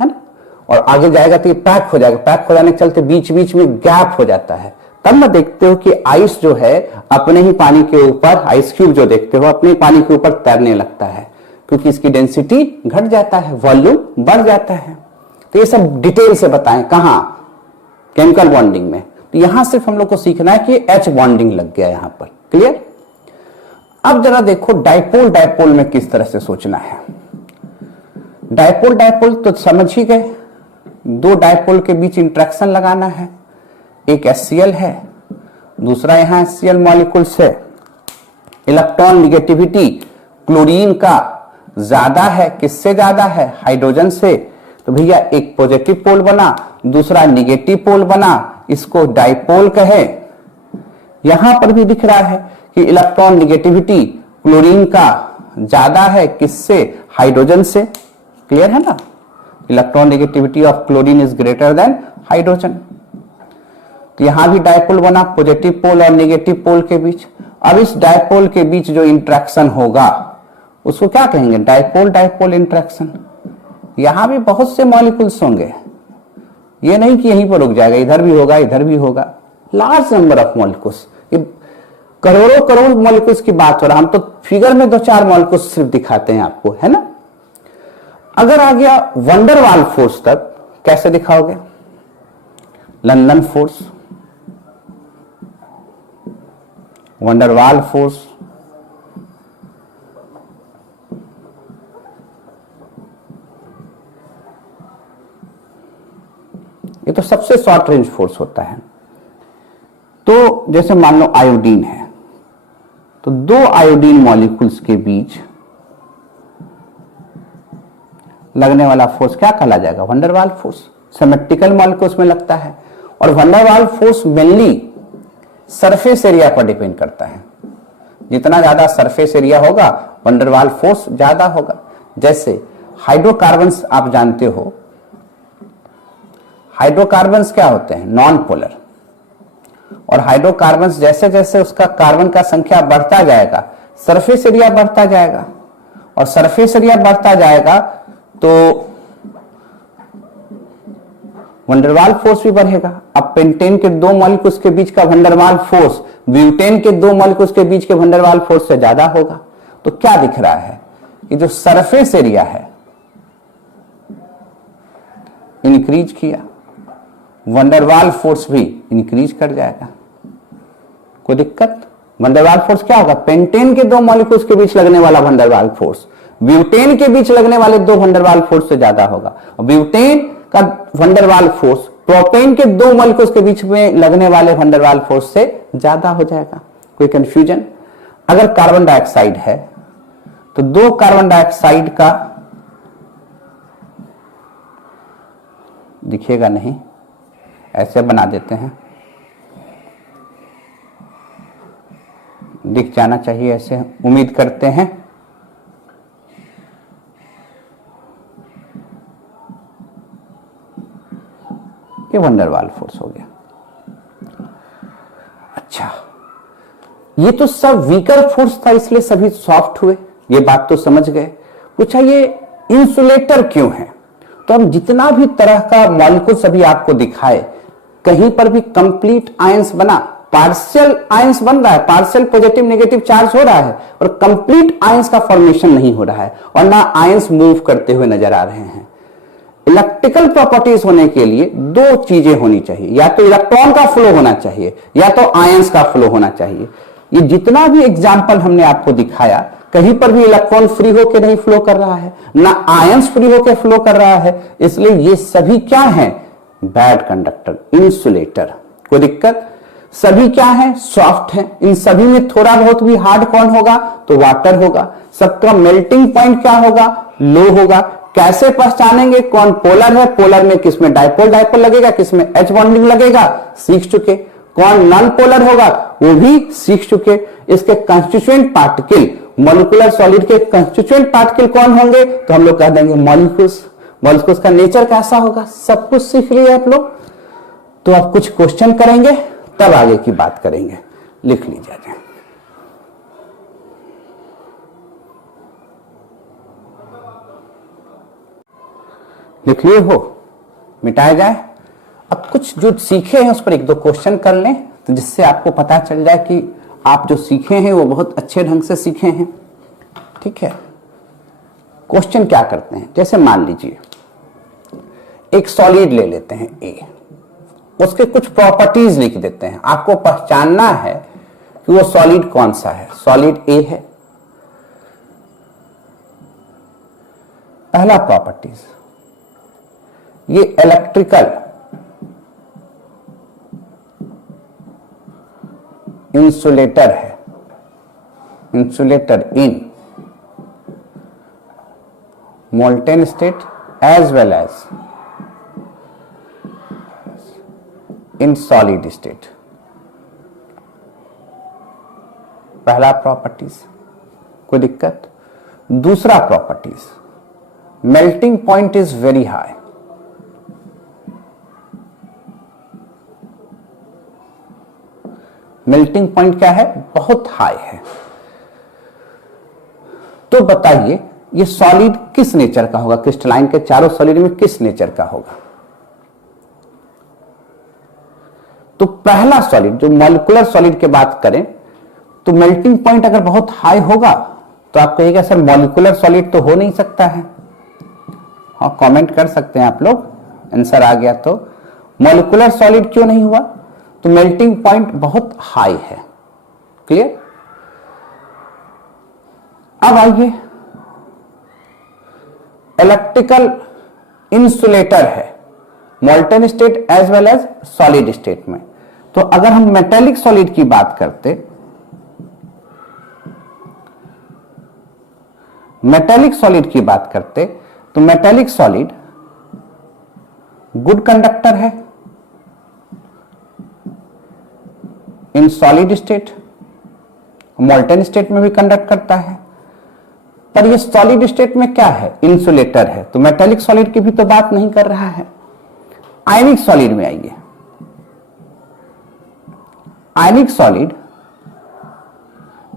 है ना, और आगे जाएगा तो ये पैक हो जाएगा। पैक हो जाने के चलते बीच बीच में गैप हो जाता है। तब मैं देखते हो कि आइस जो है अपने ही पानी के ऊपर, आइस क्यूब जो देखते हो अपने पानी के ऊपर तैरने लगता है, क्योंकि इसकी डेंसिटी घट जाता है, वॉल्यूम बढ़ जाता है। तो ये सब डिटेल से बताएं, कहां, केमिकल बॉन्डिंग में। तो यहां सिर्फ हम लोग को सीखना है कि एच बॉन्डिंग लग गया यहां पर। क्लियर। अब जरा देखो डाइपोल, डाइपोल में किस तरह से सोचना है। डाइपोल, डाइपोल तो समझ ही गए, 2 डाइपोल के बीच इंट्रैक्शन लगाना है। एक HCl है, दूसरा यहां HCl मॉलिक्यूल से। इलेक्ट्रॉन निगेटिविटी क्लोरीन का ज्यादा है, किससे ज्यादा है, हाइड्रोजन से। तो भैया एक पॉजिटिव पोल बना, दूसरा निगेटिव पोल बना, इसको डाइपोल कहे। यहां पर भी दिख रहा है कि इलेक्ट्रॉन निगेटिविटी क्लोरीन का ज्यादा है, किससे, हाइड्रोजन से। क्लियर है ना। Electron negativity of chlorine is greater than hydrogen. तो यहां भी डायपोल बना पॉजिटिव पोल और नेगेटिव पोल के बीच। अब इस डायपोल के बीच जो इंटरेक्शन होगा उसको क्या कहेंगे, डायपोल डायपोल इंटरेक्शन। यहां भी बहुत से मॉलिक्यूल्स होंगे, ये नहीं कि यहीं पर रुक जाएगा, इधर भी होगा इधर भी होगा, लार्ज नंबर ऑफ मॉलिक्यूल्स, करोड़ों करोड़ मॉलिक्यूल्स की बात हो रहा है। हम तो फिगर में 2-4 मॉलिक्यूल्स सिर्फ दिखाते हैं आपको, है ना। अगर आ गया वंडरवाल फोर्स तक कैसे दिखाओगे, लंदन फोर्स, वंडरवाल फोर्स, ये तो सबसे शॉर्ट रेंज फोर्स होता है। तो जैसे मान लो आयोडीन है, तो 2 आयोडीन मॉलिक्यूल्स के बीच लगने वाला फोर्स क्या कहला जाएगा, वंडरवाल फोर्स। सिमेट्रिकल मॉलिक्यूल्स में लगता है और van der Waals force mainly surface area पर डिपेंड करता है। जितना ज्यादा सरफेस एरिया होगा वंडरवाल फोर्स ज्यादा होगा। जैसे हाइड्रोकार्बन्स आप जानते हो, हाइड्रोकार्बन्स क्या होते हैं, नॉन पोलर। और हाइड्रोकार्बन्स जैसे जैसे उसका कार्बन का संख्या बढ़ता जाएगा सरफेस एरिया बढ़ता जाएगा, और सरफेस एरिया बढ़ता जाएगा तो वंडरवाल फोर्स भी बढ़ेगा। अब पेंटेन के 2 मॉलिक्यूल्स के बीच का वंडरवाल फोर्स ब्यूटेन के 2 मॉलिक्यूल्स के बीच के वंडरवाल फोर्स से ज्यादा होगा। तो क्या दिख रहा है कि जो सरफेस एरिया है इंक्रीज किया, वंडरवाल फोर्स भी इंक्रीज कर जाएगा। कोई दिक्कत, वंडरवाल फोर्स क्या होगा, पेंटेन के 2 मॉलिक्यूल्स के बीच लगने वाला वंडरवाल फोर्स ब्यूटेन के बीच लगने वाले 2 वंडरवाल फोर्स से ज्यादा होगा। और ब्यूटेन का वंडरवाल फोर्स प्रोपेन के 2 मॉलिक्यूल्स के बीच में लगने वाले वंडरवाल फोर्स से ज्यादा हो जाएगा। कोई कंफ्यूजन, अगर कार्बन डाइऑक्साइड है तो 2 कार्बन डाइऑक्साइड का दिखेगा नहीं, ऐसे बना देते हैं, दिख जाना चाहिए ऐसे, उम्मीद करते हैं। ये वंडरवाल फोर्स हो गया। अच्छा, ये तो सब वीकर फोर्स था इसलिए सभी सॉफ्ट हुए, ये बात तो समझ गए। पूछा ये इंसुलेटर क्यों है, तो हम जितना भी तरह का मॉलिक्यूल सभी आपको दिखाए, कहीं पर भी कंप्लीट आयंस बना, पार्शियल आयंस बन रहा है, पार्शियल पॉजिटिव नेगेटिव चार्ज हो रहा है, और कंप्लीट आयंस का फॉर्मेशन नहीं हो रहा है, और ना आयंस मूव करते हुए नजर आ रहे हैं। इलेक्ट्रिकल प्रॉपर्टीज होने के लिए 2 चीजें होनी चाहिए, या तो इलेक्ट्रॉन का फ्लो होना चाहिए या तो आयंस का फ्लो होना चाहिए। ये जितना भी एग्जाम्पल हमने आपको दिखाया, कहीं पर भी इलेक्ट्रॉन फ्री होकर नहीं फ्लो कर रहा है, ना आयंस फ्री होकर फ्लो कर रहा है, इसलिए ये सभी क्या है, बैड कंडक्टर, इंसुलेटर। कोई दिक्कत, सभी क्या है, सॉफ्ट है। इन सभी में थोड़ा बहुत भी हार्ड कौन होगा, तो वाटर होगा। सबका मेल्टिंग पॉइंट क्या होगा, लो होगा। कैसे पहचानेंगे कौन पोलर है, पोलर में किसमें डायपोल डायपोल लगेगा, किसमें एच बॉन्डिंग लगेगा, सीख चुके। कौन नॉन पोलर होगा वो भी सीख चुके। इसके कंस्टिट्यूएंट पार्टिकल, मॉलिक्यूलर सॉलिड के कंस्टिट्यूएंट पार्टिकल कौन होंगे, तो हम लोग कह देंगे मॉलिक्यूल्स। मॉलिक्यूल्स का नेचर कैसा होगा, सब कुछ सीख लिए आप लोग। तो आप कुछ क्वेश्चन करेंगे तब आगे की बात करेंगे, लिख लीजिए। लिख लिए हो, मिटाया जाए। अब कुछ जो सीखे हैं उस पर 1-2 क्वेश्चन कर लें, तो जिससे आपको पता चल जाए कि आप जो सीखे हैं वो बहुत अच्छे ढंग से सीखे हैं। ठीक है, क्वेश्चन क्या करते हैं, जैसे मान लीजिए एक सॉलिड ले लेते हैं ए, उसके कुछ प्रॉपर्टीज लिख देते हैं। आपको पहचानना है कि वो सॉलिड कौन सा है, सॉलिड ए है। पहला प्रॉपर्टीज, ये इलेक्ट्रिकल इंसुलेटर है, insulator in molten state as well as in solid state. पहला प्रॉपर्टीज, कोई दिक्कत। दूसरा properties, melting point is very high. Melting point क्या है? बहुत हाई है। तो बताइए ये सॉलिड किस नेचर का होगा? क्रिस्टलाइन के चारों सॉलिड में किस नेचर का होगा? तो पहला सॉलिड जो मॉलिक्यूलर सॉलिड की बात करें तो मेल्टिंग पॉइंट अगर बहुत हाई होगा तो आप कहिएगा सर मॉलिक्यूलर सॉलिड तो हो नहीं सकता है। हाँ, कमेंट कर सकते हैं आप लोग, आंसर आ गया तो। मॉलिक्यूलर सॉलिड क्यों नहीं हुआ? तो मेल्टिंग पॉइंट बहुत हाई है। क्लियर? अब आइए, इलेक्ट्रिकल इंसुलेटर है molten state as well as solid state में। तो अगर हम मेटेलिक सॉलिड की बात करते, मेटेलिक सॉलिड की बात करते तो मेटेलिक सॉलिड गुड कंडक्टर है इन सॉलिड स्टेट, मॉल्टन स्टेट में भी कंडक्ट करता है। पर ये सॉलिड स्टेट में क्या है? इंसुलेटर है। तो मेटेलिक सॉलिड की भी तो बात नहीं कर रहा है। आयनिक सॉलिड में आइए, आयनिक सॉलिड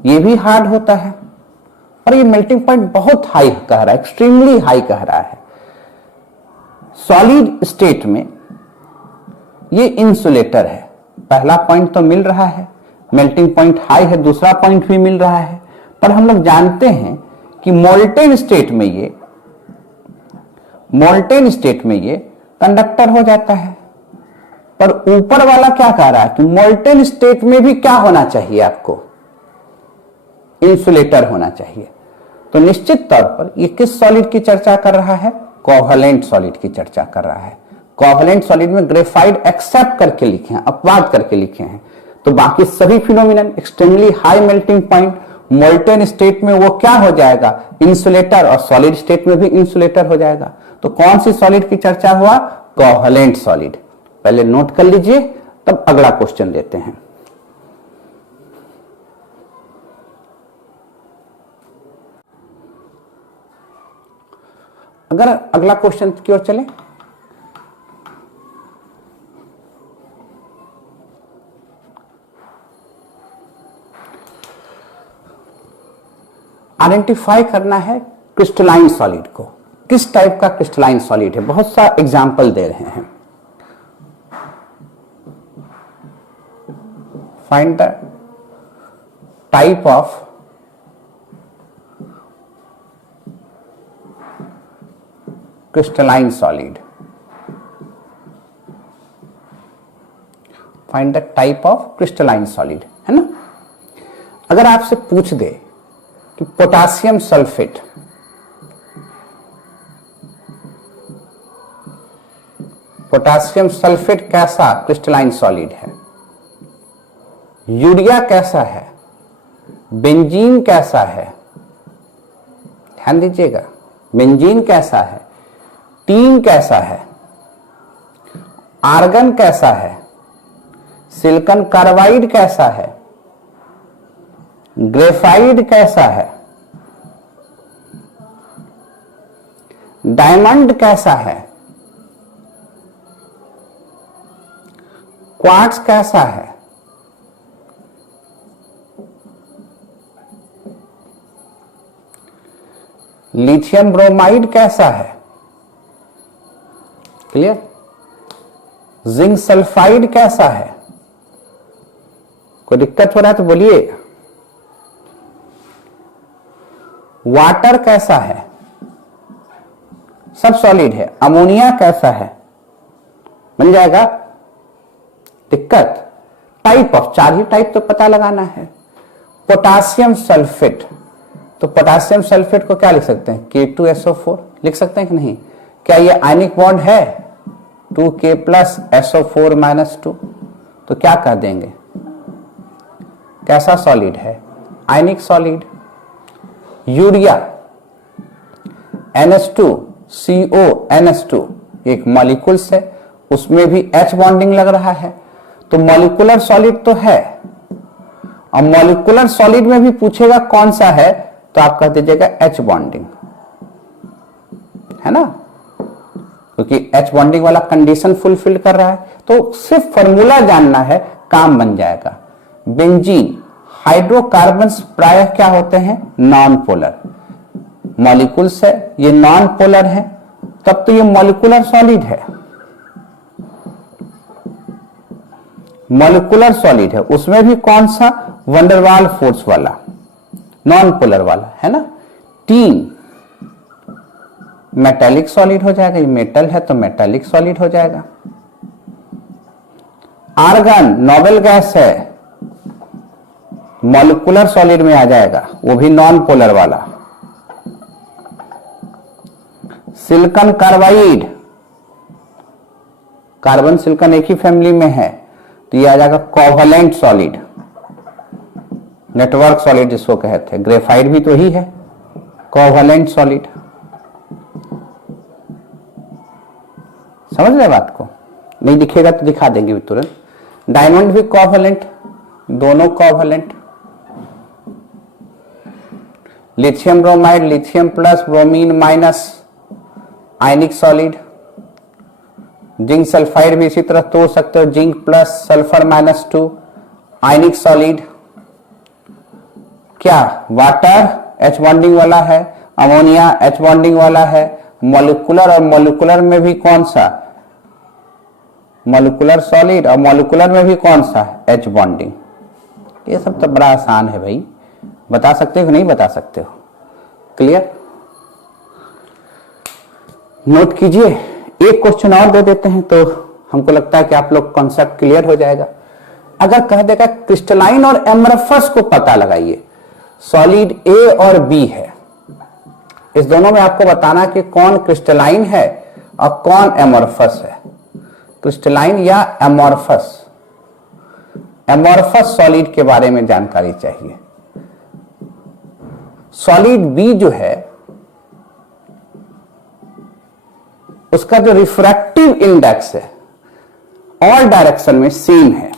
ये भी हार्ड होता है और ये मेल्टिंग पॉइंट बहुत हाई कह रहा है, एक्सट्रीमली हाई कह रहा है। सॉलिड स्टेट में ये इंसुलेटर है। पहला पॉइंट तो मिल रहा है, मेल्टिंग पॉइंट हाई है, दूसरा पॉइंट भी मिल रहा है। पर हम लोग जानते हैं कि मोल्टेन स्टेट में ये कंडक्टर हो जाता है। पर ऊपर वाला क्या कह रहा है कि मोल्टेन स्टेट में भी क्या होना चाहिए? आपको इंसुलेटर होना चाहिए। तो निश्चित तौर पर ये किस सॉलिड की चर्चा कर रहा है? कोवैलेंट सॉलिड की चर्चा कर रहा है। कोवैलेंट सॉलिड में ग्रेफाइट एक्सेप्ट करके लिखे हैं, अपवाद करके लिखे हैं। तो बाकी सभी phenomenon extremely high melting point, molten state में वो क्या हो जाएगा? इंसुलेटर, और सॉलिड स्टेट में भी इंसुलेटर हो जाएगा। तो कौन सी सॉलिड की चर्चा हुआ? Covalent solid. पहले नोट कर लीजिए, तब अगला क्वेश्चन लेते हैं। अगर अगला क्वेश्चन की ओर चले, आइडेंटिफाई करना है क्रिस्टलाइन सॉलिड को। किस टाइप का क्रिस्टलाइन सॉलिड है? बहुत सा एग्जाम्पल दे रहे हैं। Find the type of crystalline solid. Find the type of crystalline solid, है ना? अगर आपसे पूछ दे कि पोटासियम सल्फेट कैसा क्रिस्टलाइन सॉलिड है, यूरिया कैसा है, बेंजीन कैसा है, ध्यान दीजिएगा, बेंजीन कैसा है, टीन कैसा है, आर्गन कैसा है, सिलिकॉन कार्बाइड कैसा है, ग्रेफाइट कैसा है, डायमंड कैसा है, क्वार्ट्ज कैसा है, लिथियम ब्रोमाइड कैसा है, क्लियर, जिंक सल्फाइड कैसा है। कोई दिक्कत हो रहा है तो बोलिए। वाटर कैसा है, सब सॉलिड है। अमोनिया कैसा है, बन जाएगा। दिक्कत टाइप ऑफ, चार ही टाइप तो पता लगाना है। पोटासियम सल्फेट, तो पोटासियम सल्फेट को क्या लिख सकते हैं? K2SO4 लिख सकते हैं कि नहीं? क्या ये आयनिक बॉन्ड है? 2K प्लस SO4 माइनस 2, तो क्या कह देंगे? कैसा सॉलिड है? आयनिक सॉलिड। यूरिया NH2CONH2 एक मॉलिक्यूल्स है, उसमें भी H बॉन्डिंग लग रहा है, तो मॉलिक्यूलर सॉलिड तो है। और मॉलिक्यूलर सॉलिड में भी पूछेगा कौन सा है, तो आप कह दीजिएगा H बॉन्डिंग, है ना, क्योंकि H बॉन्डिंग वाला कंडीशन फुलफिल कर रहा है, तो सिर्फ फॉर्मूला जानना है, काम बन जाएगा। बेंजीन हाइड्रोकार्बन्स प्रायः क्या होते हैं, नॉन पोलर मॉलिक्यूल्स है, ये नॉन पोलर है, तब तो ये मॉलिक्यूलर सॉलिड है, मॉलिक्यूलर सॉलिड है। उसमें भी कौन सा, वंडरवाल फोर्स वाला, नॉन पोलर वाला, है ना। टीन मेटालिक सॉलिड हो जाएगा, ये मेटल है तो मेटालिक सॉलिड हो जाएगा। आर्गन नोबेल गैस है, मॉलिक्यूलर सॉलिड में आ जाएगा, वो भी नॉन पोलर वाला। सिलिकॉन कार्बाइड, कार्बन सिलिकॉन एक ही फैमिली में है, तो ये आ जाएगा कोवैलेंट सॉलिड, नेटवर्क सॉलिड जिसको कहते हैं। ग्रेफाइट भी तो ही है, कोवैलेंट सॉलिड। समझ रहे बात को, नहीं दिखेगा तो दिखा देंगे तुरंत। डायमंड भी कोवैलेंट, दोनों covalent. Lithium bromide, lithium plus bromine minus, आयनिक सॉलिड। जिंक सल्फाइड भी इसी तरह तोड़ सकते हो, जिंक प्लस सल्फर -2, आयनिक सॉलिड। क्या, वाटर H बॉन्डिंग वाला है, अमोनिया H बॉन्डिंग वाला है, मॉलिक्यूलर, और मॉलिक्यूलर में भी कौन सा, मॉलिक्यूलर सॉलिड, और मॉलिक्यूलर में भी कौन सा, H बॉन्डिंग। ये सब तो बड़ा आसान है भाई, बता सकते हो कि नहीं बता सकते हो, क्लियर। नोट कीजिए, एक क्वेश्चन और दे देते हैं तो हमको लगता है कि आप लोग कॉन्सेप्ट क्लियर हो जाएगा। अगर कह देगा क्रिस्टलाइन और एमरफस को पता लगाइए, सॉलिड ए और बी है, इस दोनों में आपको बताना कि कौन क्रिस्टलाइन है और कौन एमॉर्फस है, क्रिस्टलाइन या एमॉर्फस। एमॉर्फस सॉलिड के बारे में जानकारी चाहिए। सॉलिड बी जो है उसका जो रिफ्रैक्टिव इंडेक्स है ऑल डायरेक्शन में सेम है,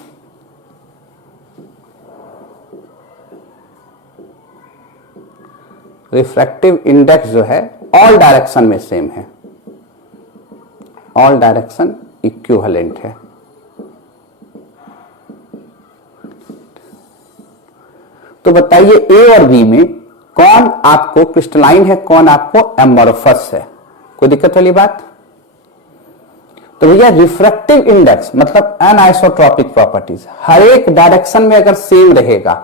रिफ्रैक्टिव इंडेक्स जो है ऑल डायरेक्शन में सेम है, ऑल डायरेक्शन इक्विवेलेंट है। तो बताइए ए और बी में कौन आपको क्रिस्टलाइन है, कौन आपको एमॉर्फस है, कोई दिक्कत वाली बात। तो भैया रिफ्रैक्टिव इंडेक्स मतलब अनआइसोट्रॉपिक प्रॉपर्टीज, हर एक डायरेक्शन में अगर सेम रहेगा,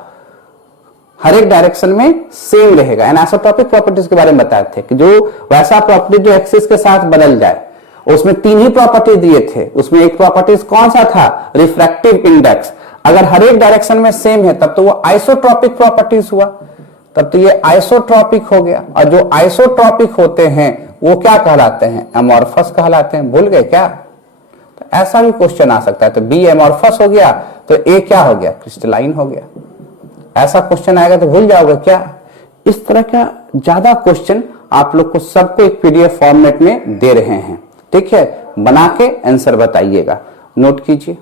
हर एक डायरेक्शन में सेम रहेगा। एनाइसोट्रॉपिक प्रॉपर्टीज के बारे में बताए थे कि जो वैसा प्रॉपर्टी जो एक्सिस के साथ बदल जाए, उसमें 3 ही प्रॉपर्टी दिए थे, उसमें एक प्रॉपर्टीज कौन सा था, रिफ्रैक्टिव इंडेक्स। अगर हर एक डायरेक्शन में सेम है तब तो वो आइसोट्रॉपिक प्रॉपर्टीज हुआ, तब तो ये आइसोट्रॉपिक हो गया। और जो आइसोट्रॉपिक होते हैं वो क्या कहलाते हैं, एमॉर्फस कहलाते हैं। भूल गए क्या, तो ऐसा भी क्वेश्चन आ सकता है। तो बी एमॉर्फस हो गया तो ए क्या हो गया, क्रिस्टलाइन हो गया। ऐसा क्वेश्चन आएगा तो भूल जाओगे क्या। इस तरह का ज्यादा क्वेश्चन आप लोग को सबको एक पीडीएफ फॉर्मेट में दे रहे हैं, ठीक है। बना के आंसर बताइएगा, नोट कीजिए।